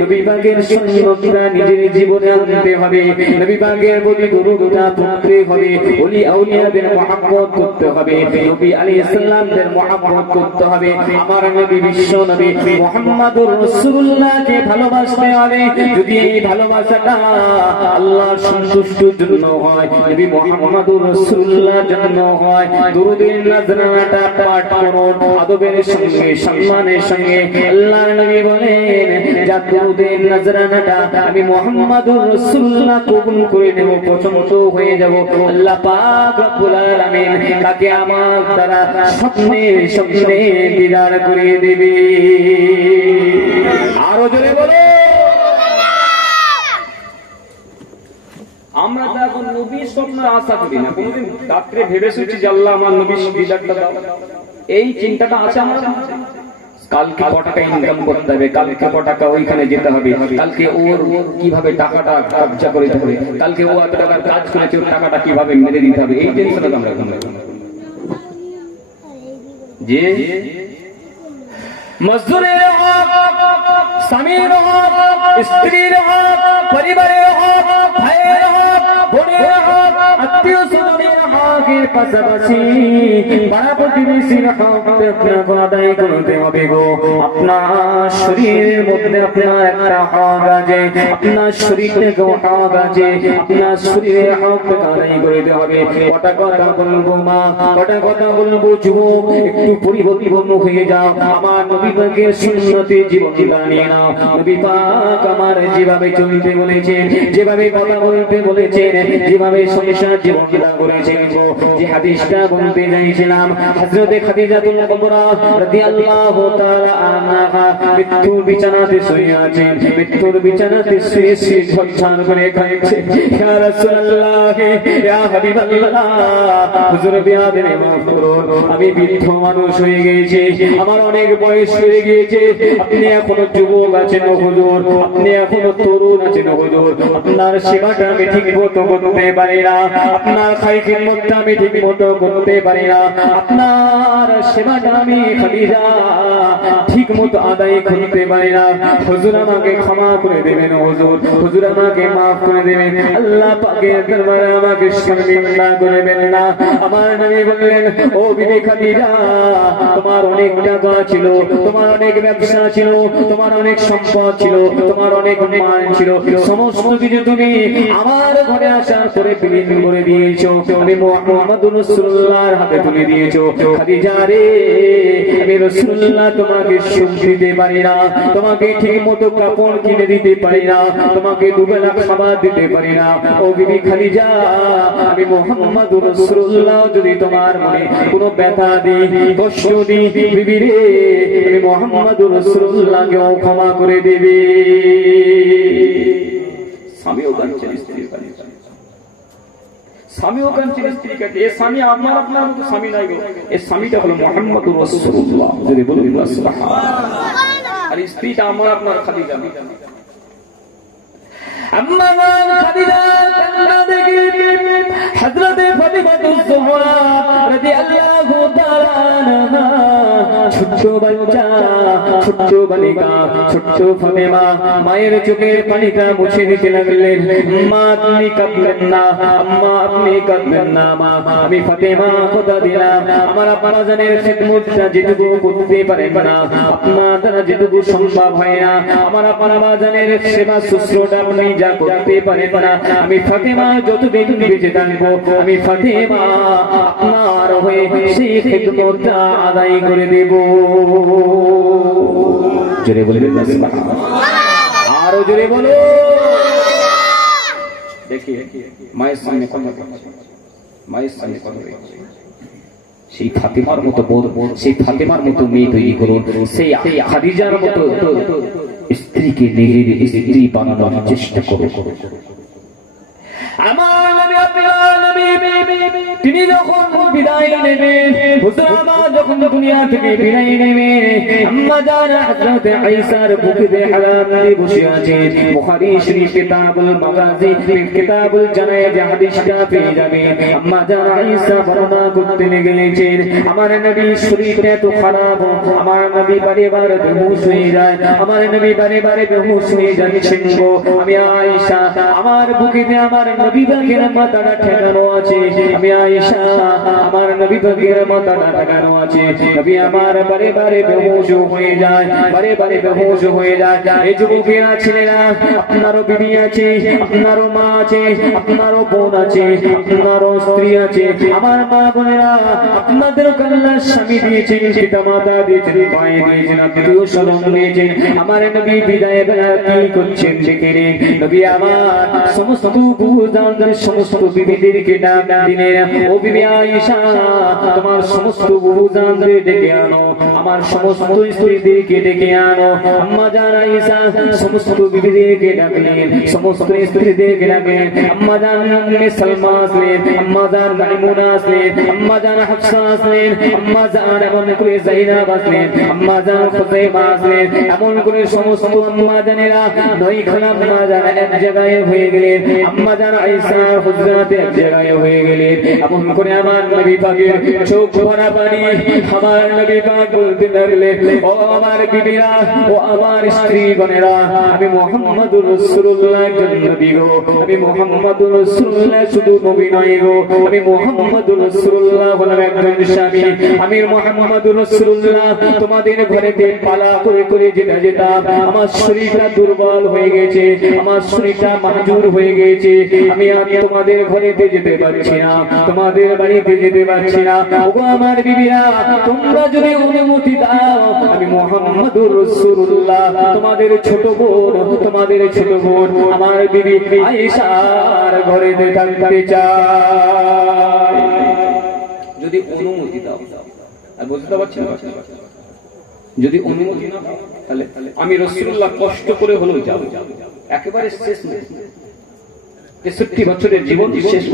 নবী পাকের সুন্নতটা নিজের জীবনে আনতে হবে, নবী পাকের প্রতি দরুদটা পড়তে হবে, ওলি আউলিয়াদের মহব্বত করতে হবে, নবী আলাইহিস সালামদের মহব্বত করতে হবে। আমার নবী বিশ্ব নবী মুহাম্মদুর রাসূলুল্লাহকে ভালোবাসতে হবে। যদি এই ভালোবাসাটা আল্লাহর সন্তুষ্টির জন্য হয়, নবী মুহাম্মদুর রাসূলুল্লাহর জন্য হয়, দুরূদের নজরানাটা পাঠ করুন আদবের সঙ্গে, সম্মানের সঙ্গে। আল্লাহর নবী বলেন, যা দুরূদের নজরানাটা আমি মুহাম্মদুর রাসূলুল্লাহ কবুল করে নেব, পছন্দ হয়ে যাব, আল্লাহ পাক রব্বুল আলামিন তাকে আমার দ্বারা স্বপ্নে স্বপ্নে দিদার করে দেবে। আরো জোরে বলো। আমরা তো এখন নবীর স্বপ্ন আশা করি না, কোনদিন রাত্রে ভেবে শুনছি যে আল্লাহ আমার নবীর দিদারটা দাও, এই চিন্তাটা আছে আমার। কালকে কটাকা ইনকাম করতে হবে, কালকে কটাকা ওইখানে যেতে হবে, কালকে ওর কিভাবে টাকাটা কবজা করে দিতে হবে, কালকে ও এত টাকার কাজ করেছে ওর টাকাটা কিভাবে মেরে দিতে হবে, এই টেনশনে আমরা যে মজদুরের হক, স্বামীর হক, স্ত্রীর হক, পরিবারের হক, ভাইয়ের হক, বোনের হক, আত্মীয় স্বজনের হকের পাশাপাশি পাড়া প্রতিবেশীর হক আপনাকে আদায় করতে হবে গো। আপনার শরীরের মধ্যে আপনার একটা হক আছে, আপনার শরীরটাকে হক আছে, আপনার শরীরের হক আদায় করতে হবে। কটা কথা বলবো মা, কটা কথা বলবো যুবক, একটু পরিবর্তন হয়ে যাও, আমার নবী পাকের সুন্নতে জীবন বানিয়ে নাও। নবী পাক আমার যেভাবে চলতে বলেছেন, যেভাবে কথা বলতে বলেছেন, যেভাবে সংসার জীবন করেছেন গো, যে হাদিসটা বলতে চাইছিলাম, হযরত খাদিজাতুল কুবরা রাদিয়াল্লাহু তাআলা আনহা মৃত্যুর বিছানাতে শুয়ে আছেন, মৃত্যুর বিছানাতে শুয়ে শুয়ে ঝরঝর করে কাঁদছে, ইয়া রাসূলুল্লাহ ইয়া হাবিবাল্লাহ, হুজুর বিয়াদে মাফ করুন, আমি বৃদ্ধ মানুষ হয়ে গেছি, আমার অনেক বয়স হয়ে গিয়েছে, আপনি এখনো যুবক আছেন হুজুর, আপনি এখনো তরুণ আছেন হুজুর, আপনার সেবাটা আমি ঠিক মতো করতে পারি না, আপনার খাইখিদমতটা আমি ঠিক মতো করতে পারি না, আপনার সেবাটা আমি খাদিজা ঠিক মতো আদায় করতে পারি না, হুজুর আমাকে ক্ষমা করে দেবেন হুজুর, হুজুর আমাকে মাফ করে দেবেন, আল্লাহ পাকের দরবারে আমাকে শর্মিন্দা করবেন না। আমার নবী বললেন, ও বিবি খাদিজা, তোমার অনেক টাকা ছিল, তোমার অনেক ব্যবসা ছিল, তোমার অনেক সম্পদ ছিল, তোমার অনেক মান ছিল, সমস্ত কিছু তুমি আমার ঘরে আসার পরে বিলীন করে দিয়েছো, আমি মুহাম্মদুর রাসূলুল্লাহর হাতে তুলে দিয়েছো। খাদিজা রে, আমি রাসূলুল্লাহ তোমাকে সুখ দিতে পারি না, তোমাকে ঠিক মতো কাপড় কিনে দিতে পারি না, তোমাকে দুবেলা খাবার দিতে পারি না। ও বিবি খাদিজা, আমি মুহাম্মদুর রাসূলুল্লাহ যদি তোমার মনে কোনো ব্যথা দিই, কষ্ট দিই, বিবি রে, আমি মুহাম্মদুর রাসূলুল্লাহকেও ক্ষমা করে দেবে। স্বামীও কাঁদছেন স্ত্রীর কাছে, স্বামীও কাঁদছেন স্ত্রীর কাছে, এ স্বামী আমার আপনার মতো স্বামী নাই গো, এ স্বামীটা হলো মুহাম্মদুর রাসূলুল্লাহ, যদি বলুন সুবহানাল্লাহ। আর স্ত্রীটা আমার আপনার খাদিজা। আম্মা খাদিজা কান্না দেখে হযরত ফাতিমাতুজ জোহরা রাদিয়াল্লাহু তাআলা আনহা, ছোট্ট বাচ্চা, ছোট্ট বালিকা, ছোট্ট ফাতিমা মায়ের চোখের পানিটা মুছে দিতে লাগলেন। মা আপনি কাঁদবেন না, আম্মা আপনি কাঁদবেন না, মা আমি ফাতিমা কথা দিলাম, আমার আপনারা জানেন খিদমতটা যেটুকু করতে পারেন না, আপনার দ্বারা যেটুকু সম্ভব হয় না, আমার আপনারা জানেন সেবা শুশ্রূষা আপনি যা করতে পারেন না, আমি ফাতিমা যতদিন বেঁচে থাকবো, আমি ফাতিমা আপনার হয়ে সেই খিদমতটা আদায় করে দেব। জোরে বলবেন আরো জোরে বলো। দেখিয়ে মায়ের সামনে কথা, মায়ের সামনে কথা, সেই ফাতিমার মতো বোন, সেই ফাতিমার মতো মেয়ে তৈরি করুন, সেই খাদিজার মতো স্ত্রীকে নিজের স্ত্রী বানানোর চেষ্টা করুন। আমার নবী আপনার নবী তিনি যখন বিদায় নেবেন, হুজুর আমার যখন দুনিয়া থেকে বিদায় নেবেন, আম্মা জান হযরত আয়েশার বুকে হারাম দিয়ে বসে আছেন। বুখারী শরীফ কিতাবুল মাগাজি কিতাবুল জানায়েজ হাদিসটা পেয়ে যাবেন। আম্মা জান আয়েশা বর্ণনা করতে গেলেন, আমার নবী শরীরটা এত খারাপ, আমার নবী বারে বারে বেহুশ হয়ে যায়, আমার নবী বারে বারে বেহুশ হয়ে যাচ্ছেন গো। আমি আয়েশা, আমার বুকেতে আমার নবী পাকের মাথাটা ঠেকানো আছে, আমি আয়েশা, আমার নবী পাকের মাথাটা ঠেকানো আছে, নবী আমার বারে বারে বেহুশ হয়ে যায়, বারে বারে বেহুশ হয়ে যায়। এই যুবকেরা ছেলেরা, আপনারও বিবি আছে, আপনারও মা আছে, আপনারও বোন আছে, আপনারও স্ত্রী আছে, আমার মা বোনেরা, আপনাদের আল্লাহ স্বামী দিয়েছেন, পিতা মাতা দিয়েছেন, ভাই দিয়েছেন, আত্মীয় স্বজন দিয়েছেন। আমার নবী বিদায় বেলা কি করছেন দেখে রে, নবী আমার সমস্ত বুঝানদের সমস্ত বিবিদেরকে ডাক দিলেন, ও বিবি আয়েশা, তোমার সমস্ত বুঝানদের ডেকে আনো, আমার সমস্ত স্ত্রীদেরকে ডেকে আনো। আম্মা জান আয়েশা সমস্ত বিবিদেরকে ডাকলেন, সমস্ত স্ত্রীদেরকে ডাকলেন। আম্মা জান উম্মে সালমা আসলেন, আম্মা জান মাইমুনা আসলেন, আম্মা জান হাফসা আসলেন, আম্মা জান এমন করে যায়েনাব আসলেন, আম্মা জান খুজাইমা আসলেন, এমন করে সমস্ত আম্মা জানেরা নয় খানা আম্মা জান এক জায়গায় হয়ে গেলেন, আম্মা জান আয়েশা হুজরাতে এক জায়গায় হয়ে গেলেন। এমন করে আমার নবী পাকের চোখ ভরা পানি, আমার নবী পাক বলতে লাগলেন, ও আমার বিবিরা, ও আমার স্ত্রীগণেরা, আমি মুহাম্মদুর রাসূলুল্লাহ একজন নবী গো, আমি মুহাম্মদুর রাসূলুল্লাহ শুধু নবী নয় গো, আমি মুহাম্মদুর রাসূলুল্লাহ হলাম একজন স্বামী, আমি মুহাম্মদুর রাসূলুল্লাহ। তোমাদের ঘরেতে পালা করে করে যেটা যেতাম, আমার শরীরটা দুর্বল হয়ে গেছে, আমার শরীরটা মাহজুর হয়ে গেছে, আমি তোমাদের ঘরেতে যেতে পারছি না, তোমাদের বাড়িতে যেতে পারছি না। ওগো আমার বিবিরা, তোমরা যদি অনুমতি দাও, আমি মুহাম্মদুর রাসূলুল্লাহ তোমাদের ছোট বোন, তোমাদের ছোট বোন আমার বিবি আয়েশার ঘরেতে থাকতে চাই। যদি অনুমতি দাও, আর বুঝতে পারছি না, যদি অনুমতি না দাও তাহলে আমি রাসূলুল্লাহ কষ্ট করে হলেও যাব, একেবারে শেষ না, 63 বছরের জীবন শেষ।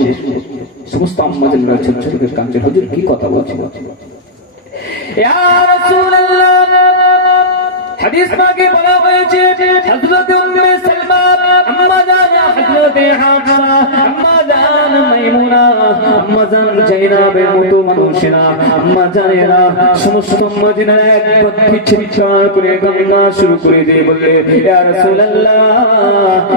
সমস্ত আম্মাদের ছোট ছোট কাঞ্চন, হুজুর কি কথা বলছেন? ইয়া রাসূলুল্লাহ, হাদিস পাকে বলা হয়েছে হযরত উম্মে সালমা, আম্মা জান হযরত হাফসা, আম্মা জান মাইমুনা, আম্মা জান জাইনাবের মতো মানুষেরা, আম্মা জানেরা সমস্ত মদিনা এক পথে চিৎকার করে কান্না শুরু করে দিয়ে বললে, ইয়া রাসূলুল্লাহ,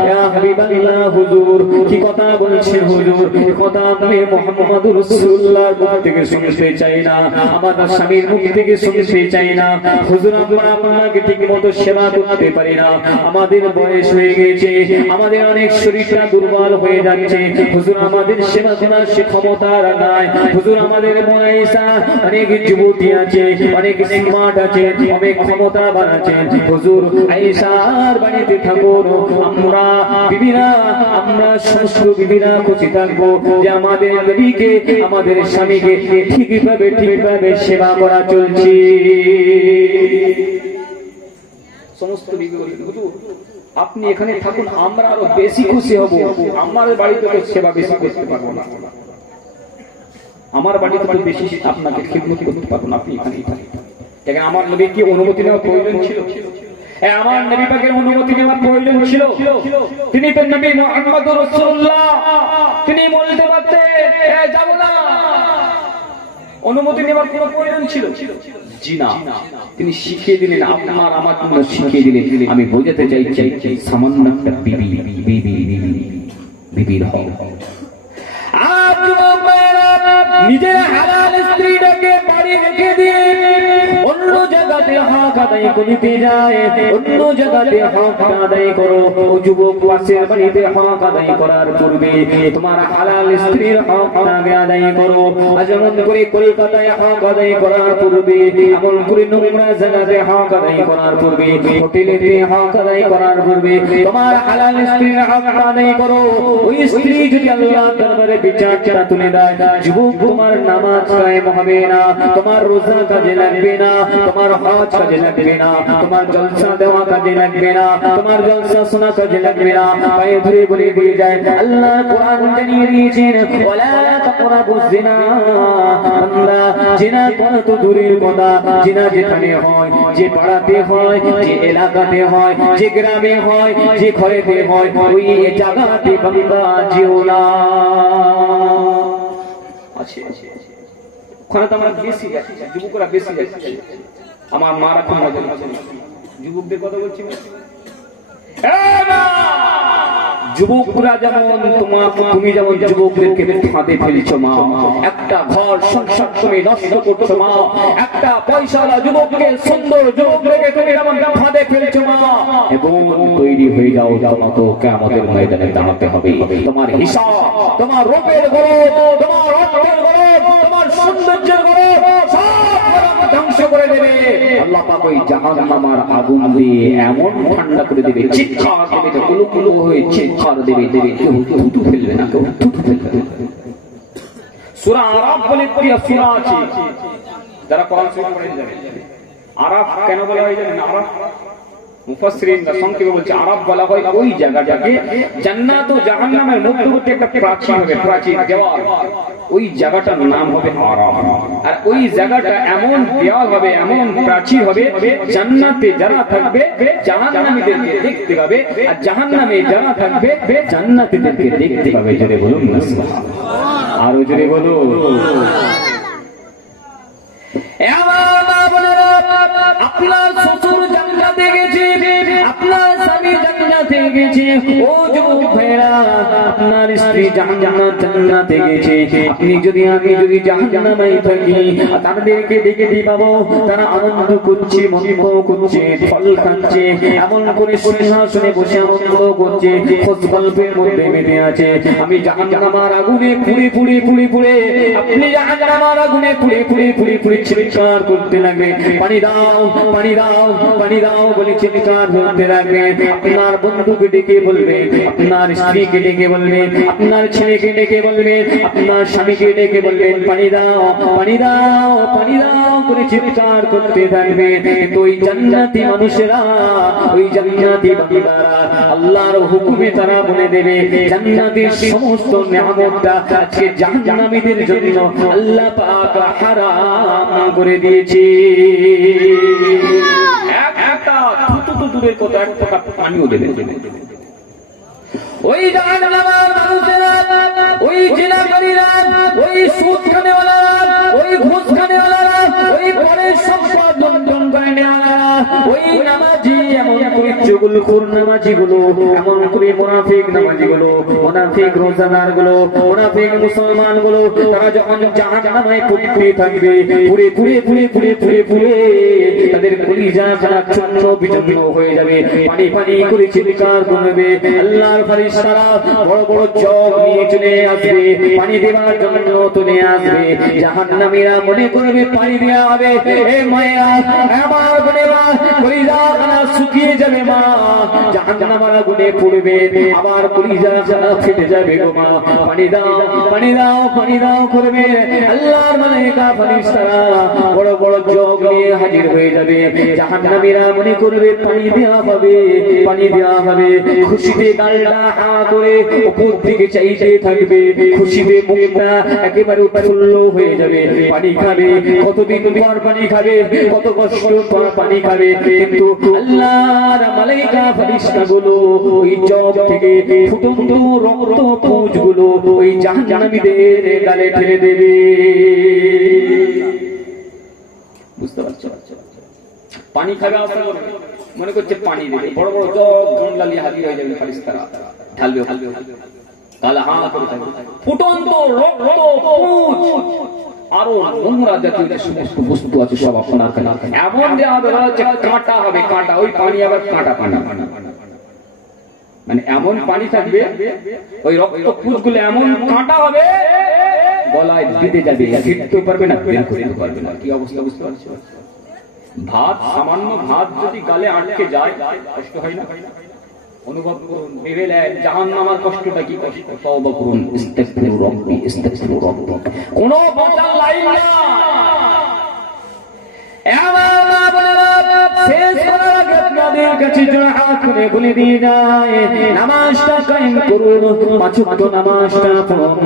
ইয়া হাবিবাল্লাহ, হুজুর কি কথা বলছেন হুজুর? এই কথা আমি মুহাম্মদুর রাসূলুল্লাহর মুখ থেকে শুনতে চাই না, আমাদের স্বামীর মুখ থেকে শুনতে চাই না। হুজুর আমরা আপনাকে ঠিক মতো সেবা করতে পারি না, আমাদের বয়স হয়ে গেছে, আমাদের অনেক শরীরটা দুর্বল হয়ে যাচ্ছে, হুজুর আমাদের সেবা করার সে ক্ষমতা নাই। হুজুর আমাদের বয়সা অনেক যুবতী আছে, অনেক স্মার্ট আছে, অনেক ক্ষমতাবান আছে, হুজুর আয়েশার বাড়িতে থাকুন, আমরা বিবিরা, আমরা সমস্ত বিবিরা খুশি থাকবো যে আমাদের নবীকে, আমাদের স্বামীকে ঠিকভাবে সেবা করা চলছে। সমস্ত বিবি বলেন, হুজুর আপনি এখানে থাকুন, আমরা আরো বেশি খুশি হব, আমার বাড়িতে তো সেবা বেশি করতে পারবো না, আমার বাড়িতে তো বেশি আপনাকে খিদমত করতে পারবো না, আপনি এখানেই থাকুন। দেখেন আমার নবী কি অনুমতি নেওয়ার প্রয়োজন ছিল? আমার নবী পাকের অনুমতি নেওয়ার প্রয়োজন ছিল? তিনি তো নবী মুহাম্মদুর রাসূলুল্লাহ, তিনি বলতে পারতেন যাব না, অনুমতি নেওয়ার কোনো প্রয়োজন ছিল? জি না, তিনি শিখিয়ে দিলেন, আপনার আমার জন্য শিখিয়ে দিলেন। আমি বোঝাতে চাই সামান্য একটা বিবির হক। নিজের হালাল স্ত্রীটাকে বাড়ি রেখে দিয়ে অন্য জায়গাতে হক আদায় করতে যায়, অন্য জায়গাতে হক আদায় করো। ও যুবক, পাশের বাড়িতে হক আদায় করার পূর্বে তোমার হালাল স্ত্রীর হক আগে আদায় করো। যেমন করে কলকাতায় হক আদায় করার পূর্বে, এমন করে নোংরা জায়গাতে হক আদায় করার পূর্বে, হোটেলেতে হক আদায় করার পূর্বে তোমার হালাল স্ত্রীর হক আদায় করো। ওই স্ত্রী যদি আল্লাহর দরবারে বিচার চারা তুলে দেয়, যুবক তোমার নামাজ কায়েম হবে না, তোমার রোজা কাজে লাগবে না, তোমার হজ কাজে লাগবে না, তোমার জলসা দেওয়া কাজে লাগবে না, তোমার জলসা শোনা কাজে লাগবে না। পায়ে ধরে বলে দিয়ে যায়, আল্লাহ কোরআন জানিয়ে দিয়েছেন, ওয়ালা তাকরাবুজ জিনা, বান্দা জিনা করা তো দূরের কথা, জিনা যেখানে হয়, যে পাড়াতে হয়, যে এলাকাতে হয়, যে গ্রামে হয়, যে ঘরেতে হয়, ওই জায়গাতে বান্দা যেও না। ওখানে তো আমরা বেশি যাচ্ছি, যুবকরা বেশি যাচ্ছে, আমার মারা খুব মজা লাগছে। যুবকদের কথা বলছি, যুবকরা যেমন তুমি যেমন যুবকদেরকে ফাঁদে ফেলছো মা, একটা ঘর সংসার তুমি নষ্ট করছো মা, একটা পয়সাওয়ালা যুবককে, সুন্দর যুবকদেরকে তুমি যেমন ফাঁদে ফেলছো মা, এবং তৈরি হয়ে যাও তোমাকে কিয়ামতের ময়দানে দাঁড়াতে হবে। তোমার হিসাব, তোমার রূপের গরব, তোমার অর্থের গরব, তোমার সৌন্দর্যের গরব সব ধ্বংস করে দেবে আল্লাহ পাক। ওই জাহান্নামের আগুন দিয়ে এমন ঠান্ডা করে দেবে, চিৎকার দেবে, কুলুকুলু হয়ে চিৎকার দেবে, কেউ থুতু ফেলবে না, কেউ থুতু ফেলবে না। সূরা আরাফ বলে প্রিয় সূরা আছে, যারা কোরআন শরীফ পড়ে জানেন। আরাফ কেন বলা হয় জানেন? আরাফ মুফাসসিরিনরা সংক্ষেপে বলছে, আরাফ বলা হয় ওই জায়গাটাকে, জান্নাত ও জাহান্নামের মধ্যবর্তী একটা প্রাচীর হবে, প্রাচীর দেওয়াল, ওই জায়গাটার নাম হবে আরাফ। আর ওই জায়গাটা এমন দেওয়াল হবে, এমন প্রাচীর হবে, জান্নাতে যারা থাকবে জাহান্নামীদেরকে দেখতে পাবে, আর জাহান্নামে যারা থাকবে জান্নাতীদেরকে দেখতে পাবে। জোরে বলুন না সুবহানাল্লাহ, আরো জোরে বলুন। আপনার শ্বশুর জান্নাতে গেছে, আপনার স্বামী জান্নাতে গেছে, ও যুবক ভাইরা আপনার স্ত্রী জান্নাতে গেছে। আপনি যদি আমি যদি জাহান্নামে থাকি, তাদেরকে দেখে দি পাবো তারা আনন্দ করছে, মনমোহ করছে, ফল খাচ্ছে, এমন করে সিংহাসনে বসে আনন্দ করছে, খোঁজ গল্পের মধ্যে মেতে আছে। আমি জাহান্নামের আগুনে পুড়ে পুড়ে পুড়ে পুড়ে, আপনি জাহান্নামের আগুনে পুড়ে পুড়ে পুড়ে পুড়ে চিৎকার করতে লাগবে, পানি দাও পানি দাও পানি দাও বলে চিৎকার করতে লাগবে। আপনার বন্ধু বন্ধুকে ডেকে বলবে, আপনার স্ত্রীকে ডেকে বলবেন, আপনার ছেলেকে ডেকে বলবেন, আপনার স্বামীকে ডেকে বলবেন, পানি দাও, পানি দাও, পানি দাও করে চিৎকার করতে থাকবে। কিন্তু ওই জান্নাতি মানুষেরা, ওই জান্নাতি বান্দারা আল্লাহর হুকুমে তারা বলে দেবে, জান্নাতের সমস্ত নিয়ামতটা আজকে জাহান্নামীদের জন্য আল্লাহ পাক হারাম করে দিয়েছে। একটা থুতু দূরের কথা, এক ফোঁটা পানিও দেবে। ওই জাহান্নামের মানুষেরা, ওই জিনাকারীরা, ওই সুদ খানেওয়ালারা, ওই ঘুষ খানেওয়ালারা, ওই পরের সম্পদ লুণ্ঠন করে নেওয়ালারা, ওই নামাজি, এমন করে চুগলখোর নামাজিগুলো, এমন করে মুনাফিক নামাজিগুলো, মুনাফিক রোজাদারগুলো, মুনাফিক মুসলমানগুলো, তারা যখন জাহান্নামে পুড়তে থাকবে, পুড়ে পুড়ে পুড়ে পুড়ে পুড়ে পুড়ে তাদের কলিজা খানা চূর্ণ বিচূর্ণ হয়ে যাবে, পানি পানি করে চিৎকার করবে। আল্লাহর ফেরেশতারা বড় বড় জগ নিয়ে চলে আসবে, পানি দেওয়ার জন্য তুলে আসবে। জাহান্নামীরা মনে করবে পানি দেওয়া হবে, হে মায়েরা, আমার বোনেরা, কলিজা খানা শুকিয়ে যাবে মা, জাহান্নামীরা গুনে পড়বে, আবার কলিজা খানা ফেটে যাবে গো মা, পানি দাও, পানি দাও, পানি দাও করবে। আল্লাহর মালায়েকা ফেরেশতারা বড় বড় জগ নিয়ে হাজির হয়ে যাবে। জাহান্নামীরা মনে করবে পানি দেওয়া হবে, পানি দেওয়া হবে, খুশিতে গালটা হা করে উপর দিকে চাইতে থাকবে, খুশিতে মুখটা একেবারে উৎফুল্ল হয়ে যাবে, পানি খাবে, কতদিন পর পানি খাবে, কত কষ্ট পর পানি খাবে। কিন্তু আল্লাহর মালায়েকা ফেরেশতাগুলো ওই জগ থেকে ফুটন্ত রক্ত পুঁজগুলো ওই জাহান্নামীদের গালে ঠেলে দেবে। বুঝতে পারছো? পানি খাবে, মনে করছে পানি দেবে, বড় বড় জগ গামলা নিয়ে হাজির হয়ে যাবে ফেরেশতারা, ঢালবে তাহলে হা করে থাকবে, ফুটন্ত রক্ত পুঁজ আরো নোংরা জাতীয় যে সমস্ত বস্তু আছে সব আপনার এমন দেওয়া হচ্ছে, কাঁটা হবে, কাঁটা, ওই পানি আবার কাঁটা পানি, মানে এমন পানি থাকবে, ওই রক্ত পুঁজগুলো এমন কাঁটা হবে, গলায় দিতে যাবে, ফিরতেও পারবে না, বের করতে পারবে না। কি অবস্থা বুঝতে পারছো? ভাত, সামান্য ভাত যদি গালে আটকে যায় কষ্ট হয় না? অনুভব করুন, ভেবে নেন জাহান্নামের কষ্টটা কি কষ্ট। তওবা করুন, ইস্তিগফারু রাব্বি, ইস্তিগফারু রাব্বি, কোনো বাঁচার লাইন না। শেষ করার আগে আপনাদের কাছে জোড়া হাত করে বলে দিয়ে যায়, নামাজটা কায়েম করুন, পাঁচ ওয়াক্ত নামাজটা পড়ুন।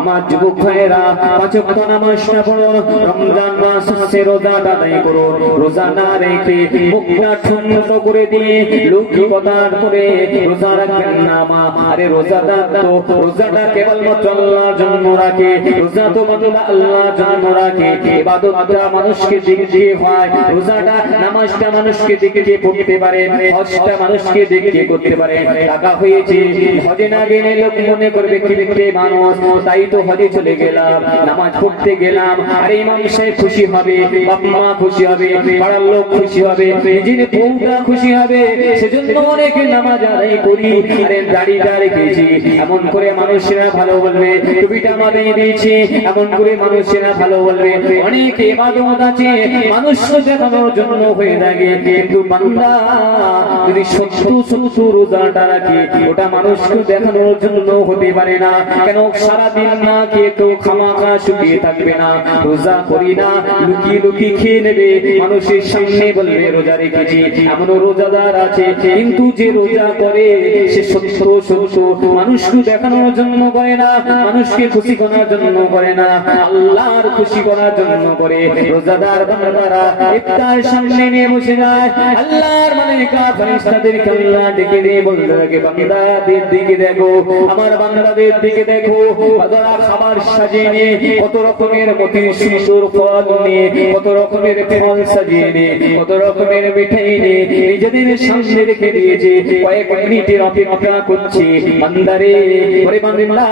আমার যুবক ভাইয়েরা, পাঁচ ওয়াক্ত নামাজটা পড়ুন, রমজান মাস আসছে, রোজাটা আদায় করুন, রোজা না রেখে মুখটা ঠুনঠুন করে দিয়ে লৌকিকতা করে রোজা রাখবেন না মা। আরে রোজাদার তো রোজাটা কেবলমাত্র আল্লাহর জন্য রাখে, রোজা তো বান্দা আল্লাহর জন্য রাখে, ইবাদতটা মানুষকে দিকে হয়, রোজাটা নামাজটা মানুষকে দেখে পড়তে পারে, হজটা মানুষকে দেখে করতে পারে। টাকা হয়েছে, হজে না গেলে লোক মনে করবে কি দেখতে মানুষ, তাই তো হজে চলে গেলাম, নামাজ পড়তে গেলাম, আর ইমাম সাহেব খুশি হবে, বাপ মা খুশি হবে, পাড়ার লোক খুশি হবে, নিজের বউটা খুশি হবে, সেজন্য অনেকে নামাজ আদায় করি, আরে দাড়িটা রেখেছি, এমন করে মানুষেরা ভালো বলবে, টুপিটা মাথায় দিয়েছি, এমন করে মানুষেরা ভালো বলবে। অনেক ইবাদত আছে মানুষ দেখানোর জন্য হয়ে থাকে, কিন্তু বান্দা যদি সত্য রোজাটা রাখে ওটা মানুষকে দেখানোর জন্য হতে পারে না। কেন? সারাদিন না খেয়ে কেউ খামাখা শুকিয়ে থাকবে না, রোজা করি না, লুকিয়ে লুকিয়ে খেয়ে নেবে, মানুষের সামনে বলবে রোজা রেখেছি। এমনও রোজাদার আছে, কিন্তু যে রোজা করে সে সত্য মানুষকে দেখানোর জন্য করে না, মানুষকে খুশি করার জন্য করে না, আল্লাহর খুশি করার জন্য করে। রোজাদার বান্দারা ইফতার সামনে নিয়ে বসে যায়, আল্লাহর মালায়েকা ফেরেশতাদেরকে আল্লাহ ডেকে দিয়ে বলতে থাকে, বান্দাদের দিকে দেখো, আমার বান্দাদের দিকে দেখো, তারা খাবার সাজিয়ে নিয়ে, কত রকমের মতির সুন্দর ফল নিয়ে, কত রকমের ফল সাজিয়ে নিয়ে, কত রকমের মিঠাই নিয়ে নিজেদের সামনে রেখে দিয়েছে, কয়েক মিনিটের অপেক্ষা করছে। বান্দারে, ওরে বান্দা,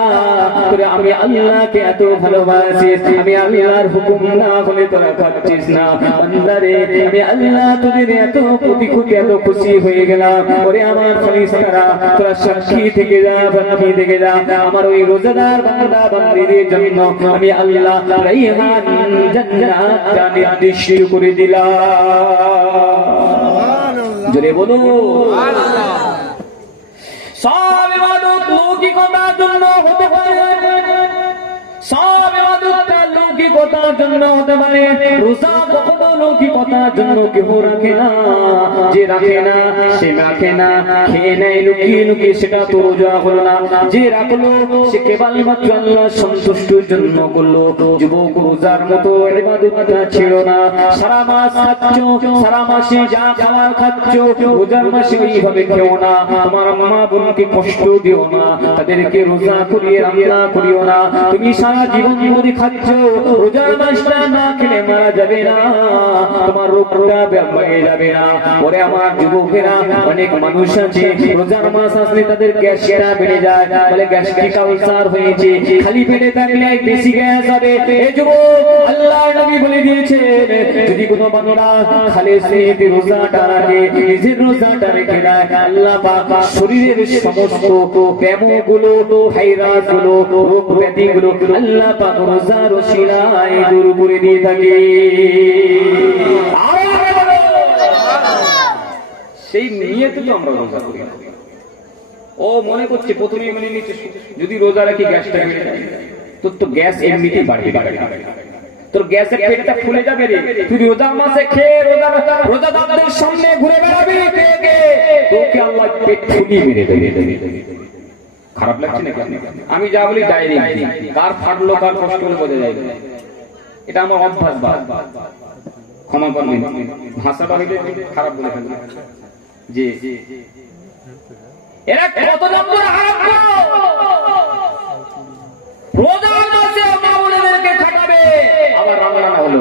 তোরা আমি আল্লাহকে এত ভালোবাসিস, আমি আল্লাহর হুকুম না হলে তোরা খাচ্ছিস না। বান্দারে, আমি আল্লাহ তোদের এত প্রতিক্ষুতি, এত খুশি হয়ে গেলাম। ওরে আমার ফেরেশতারা, তোরা সাক্ষী থেকে যা, সাক্ষী থেকে যা, আমার ওই রোজাদার বান্দা বান্দীদের জন্য আমি আল্লাহ রাইহান জান্নাতটা নির্দিষ্ট করে দিলাম। জোরে বলো সুবহানাল্লাহ। সব ইবাদত লৌকিকতার জন্য হতে পারে, সব ইবাদতটা লৌকিকতার জন্য হতে পারে। রোজা কখনো লৌকিকতার জন্য কেউ রাখে না, যে রাখে না সে রাখে না, খেয়ে নেয় লুকিয়ে লুকিয়ে, সেটা তো রোজা হলো না। যে রাখলো সে কেবলমাত্র আল্লাহ সন্তুষ্টির জন্য করলো। যুবক রোজার মতো ইবাদতটা ছিল না। সারা মাস খাচ্ছ, সারা মাসে যা খাবার খাচ্ছ, রোজার মাসে ওইভাবে খেও না। তোমার মা বোনকে কষ্ট দিও না, তাদেরকে রোজা করিয়ে রান্না করিও না। তুমি সারা জীবন যদি খাচ্ছ, রোজার মাসটা না খেলে মারা যাবে না, তোমার রোগটা বেড়ে যাবে না। ওরে আমার যুবকেরা, অনেক মানুষ আছে রোজার মাস আসলে তাদের গ্যাসটা বেড়ে যায়, বলে গ্যাস্ট্রিক আলসার হয়েছে, খালি পেটে থাকলে বেশি গ্যাস হবে। এই যুবক, আল্লাহর নবী বলে দিয়েছেন, যদি কোনো বান্দা খালেস নিয়তে রোজাটা রাখে, নিজের রোজাটা রেখে দেয়, আল্লাহ পাক শরীরের সমস্ত ব্যামোগুলো, ভাইরাসগুলো, রোগ ব্যাধিগুলো আল্লাহ পাক রোজার ওসিলায় দূর করে দিয়ে থাকে। সেই নিয়তে তো আমরা রোজা করি। ও মনে করছে, প্রথমে মনে নিচ্ছে যদি রোজা রাখি গ্যাসটা বেড়ে যায়, তোর তো গ্যাস এমনিতেই বাড়বে, তোর গ্যাসের পেটটা ফুলে যাবে রে। তুই রোজার মাসে খেয়ে রোজাদারদের সামনে ঘুরে বেড়াবি, তোকে আল্লাহ পেট ফুলিয়ে মেরে দেবে। খারাপ লাগছে না? আমি যা বলি ডাইরেক্ট, কার ফাটলো কার কষ্ট হলো বোঝা যায় না। এটা আমার অভ্যাস, ক্ষমা করবেন ভাষাটা হইলে খারাপ বলে ফেলবে। যে এরা কত নম্বর হারাম করো, রোজার মাসে মা বোনেদেরকে খাটাবে, আবার রান্না হলো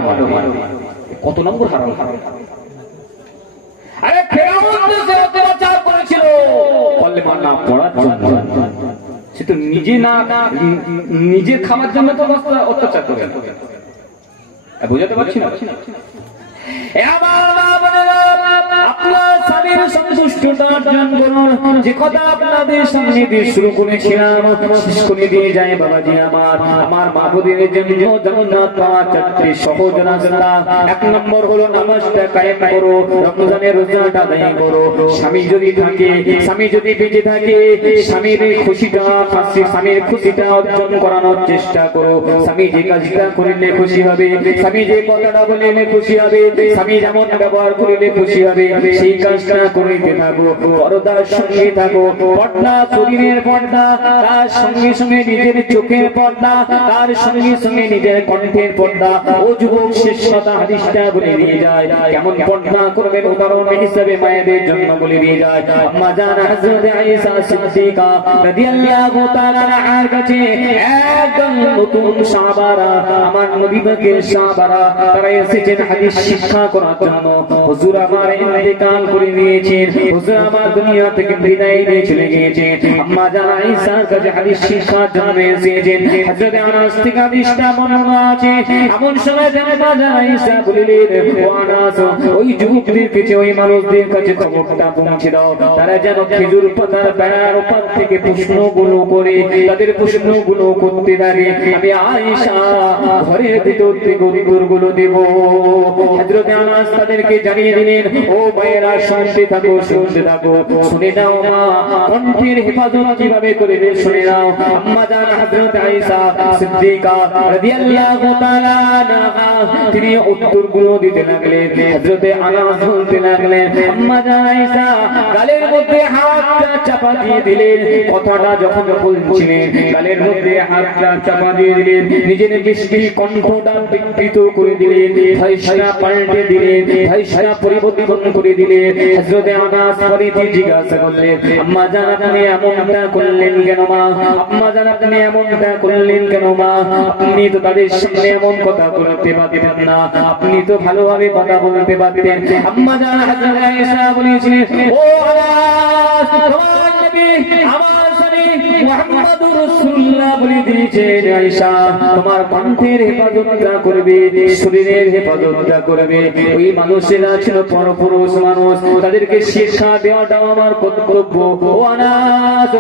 কত নম্বর হারাম। আরে ফেরাউন দেশে অত্যাচার করেছিল কলেমা না পড়ার জন্য, সে তো নিজের খাবার জন্য তো অত্যাচার করে। বুঝাতে পারছি না? আপনার স্বামীর সন্তুষ্টতা অর্জন করুন। যে কথা আপনাদের সামনে দিয়ে শুরু করেছিলাম শেষ করে দিয়ে যায় বাবাজি আমার। আমার মা বোনদের জন্য জান্নাত পাওয়ার চারটি সহজ রাস্তা। এক নম্বর হলো নামাজটা কায়েম করো, রমজানের রোজাটা আদায় করো। স্বামী যদি বেঁচে থাকে, স্বামীর খুশিটা অর্জন করানোর চেষ্টা করো। স্বামী যে কাজটা করলে খুশি হবে, স্বামী যে কথাটা বললে খুশি হবে, স্বামী যেমন ব্যবহার করলে খুশি হবে, সেই কাজটা করিতে থাকো। পর্দার সঙ্গে থাকো, পর্দা শরীরের পর্দা, তার সঙ্গে সঙ্গে নিজের চোখের পর্দা, তার সঙ্গে সঙ্গে নিজের কণ্ঠের পর্দা। ও যুবক, শেষ কথা হাদিসটা বলে দিয়ে যায়, কেমন পর্দা করবেন উদাহরণ হিসেবে মায়েদের জন্য বলে দিয়ে যায়। আম্মা জান হযরত আয়েশা সিদ্দিকা রাদিয়াল্লাহু তাআলা আনহার কাছে একদম নতুন সাহাবারা, আমার নবী পাকের সাহাবারা, তারা এসেছেন হাদিস শিক্ষা করার জন্য। হুজুর আমার ইন্তেকাল করে দিয়েছেন, হুজুর আমার দুনিয়া থেকে বিদায় নিয়ে চলে গিয়েছেন। আম্মা জান আয়েশার কাছে হাদিস শিক্ষার জন্য এসেছেন। হযরত আনাস থেকে হাদিসটা বর্ণনা আছে। এমন সময় আম্মা জান আয়েশা বললেন, ও আনাস, ওই যুবকদের কাছে, ওই মানুষদের কাছে খবরটা পৌঁছে দাও, তারা যেন খেজুর পাতার বেড়ার উপর থেকে প্রশ্নগুলো করে, তাদের প্রশ্নগুলো করতে থাকে। আমি আয়েশা ঘরের ভিতর থেকে উত্তরগুলো দেব। হযরত আনাস তাদেরকে জানিয়ে দিলেন, ও ভাইয়েরা শুনতে থাকো, শুনে নাও মা, কণ্ঠের হেফাজত কিভাবে করবে শুনে নাও। আম্মা জান হযরত আয়েশা সিদ্দিকা রাদিয়াল্লাহু তাআলা আনহা তিনি উত্তরগুলো দিতে লাগলেন। হযরত আনাস বলতে লাগলেন, আম্মা জান আয়েশা গালের মধ্যে হাতটা চাপা দিয়ে দিলেন। কথাটা যখন বলছিলেন, গালের মধ্যে হাতটা চাপা দিয়ে দিলেন, নিজের মিষ্টি কণ্ঠটা বিকৃত করে দিলেন, ভাষা পাল্টে দিলেন, ভাষা পরিবর্তন করে দিলেন। হযরত আনাস পরিতে জিজ্ঞাসা করলেন, আম্মা জান আপনি এমনটা করলেন কেন মা? আম্মা জান আপনি এমনটা করলেন কেন মা? আপনি তো তাদের সামনে এমন কথা বলতে পারতেন না, আপনি তো ভালোভাবে কথা বলতে পারতেন। আম্মা জান হযরত আয়েশা বলেছিলেন, ও আনাস, তোমার নবী আমার স্বামী মুহাম্মদুর রাসূলুল্লাহ বলে দিয়েছেন আয়েশা তোমার কণ্ঠের হেফাজতটা করবে, শরীরের হেফাজতটা করবে। ওই মানুষেরা ছিল পরপুরুষ মানুষ, তাদেরকে শিক্ষা দেওয়াটা আমার কর্তব্য। ও আনাস,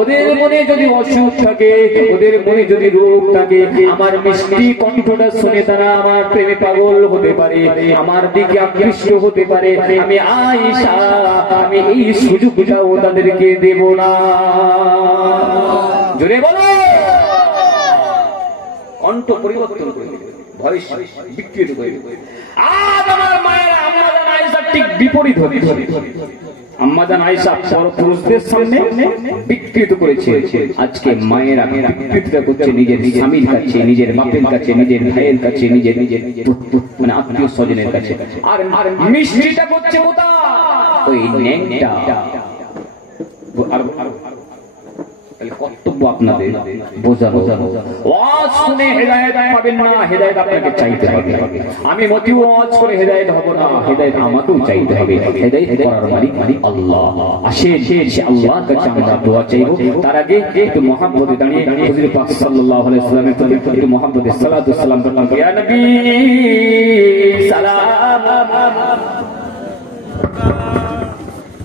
ওদের মনে যদি অসুখ থাকে, ওদের মনে যদি রোগ থাকে, আমার মিষ্টি কণ্ঠটা শুনে তারা আমার প্রেমে পাগল হতে পারে, আমার দিকে আকৃষ্ট হতে পারে। আমি আয়েশা, আমি এই সুযোগটাও তাদেরকে দেব না। জোরে বলো, কণ্ঠ পরিবর্তন করে দেবে, ভয়েস বিকৃত করে দেবে। আজ আমার মায়ের আম্মাজান আয়েশা ঠিক বিপরীত হতে হবে। আম্মাজান আয়েশা পরপুরুষদের সামনে বিকৃত করেছে, আজকে মায়েরা বিকৃতটা করছে নিজের স্বামীর কাছে, নিজের বাপের কাছে, নিজের ভাইয়ের কাছে, নিজের মানে আত্মীয় স্বজনের কাছে। আর মিষ্টিটা করছে কোথায়? ওই ন্যাংটা। কর্তব্য আপনাদের বোঝানো, ওয়াজ শুনে হেদায়েত পাবেন না, হেদায়েত আপনাকে চাইতে হবে। আমি মতিও ওয়াজ করে হেদায়েত হব না, হেদায়েত আমাকেও চাইতে হবে। হেদায়েত করার মালিক আল্লাহ। আসে সে আল্লাহর কাছে আমরা দোয়া চাইবো। তার আগে একটু মহব্বতে দাঁড়িয়ে হুজুর পাক সাল্লাল্লাহু আলাইহি ওয়াসাল্লামের প্রতি একটু মহব্বতে সালাতু সালাম করলাম। ইয়া নবী সালাম।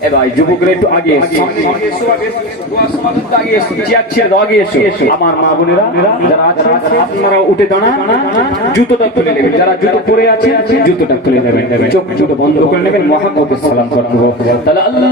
এ ভাই যুবকরা একটু আগে এসো, আমার মা বোনেরা যারা আছে আপনারা উঠে দাঁড়ান, জুতোটা খুলে নেবেন, যারা জুতো পরে আছে জুতোটা খুলে নেবেন, চোখ জুতো বন্ধ করে নেবেন, মহব্বতে সালাম করতে হবে। তাহলে আল্লাহ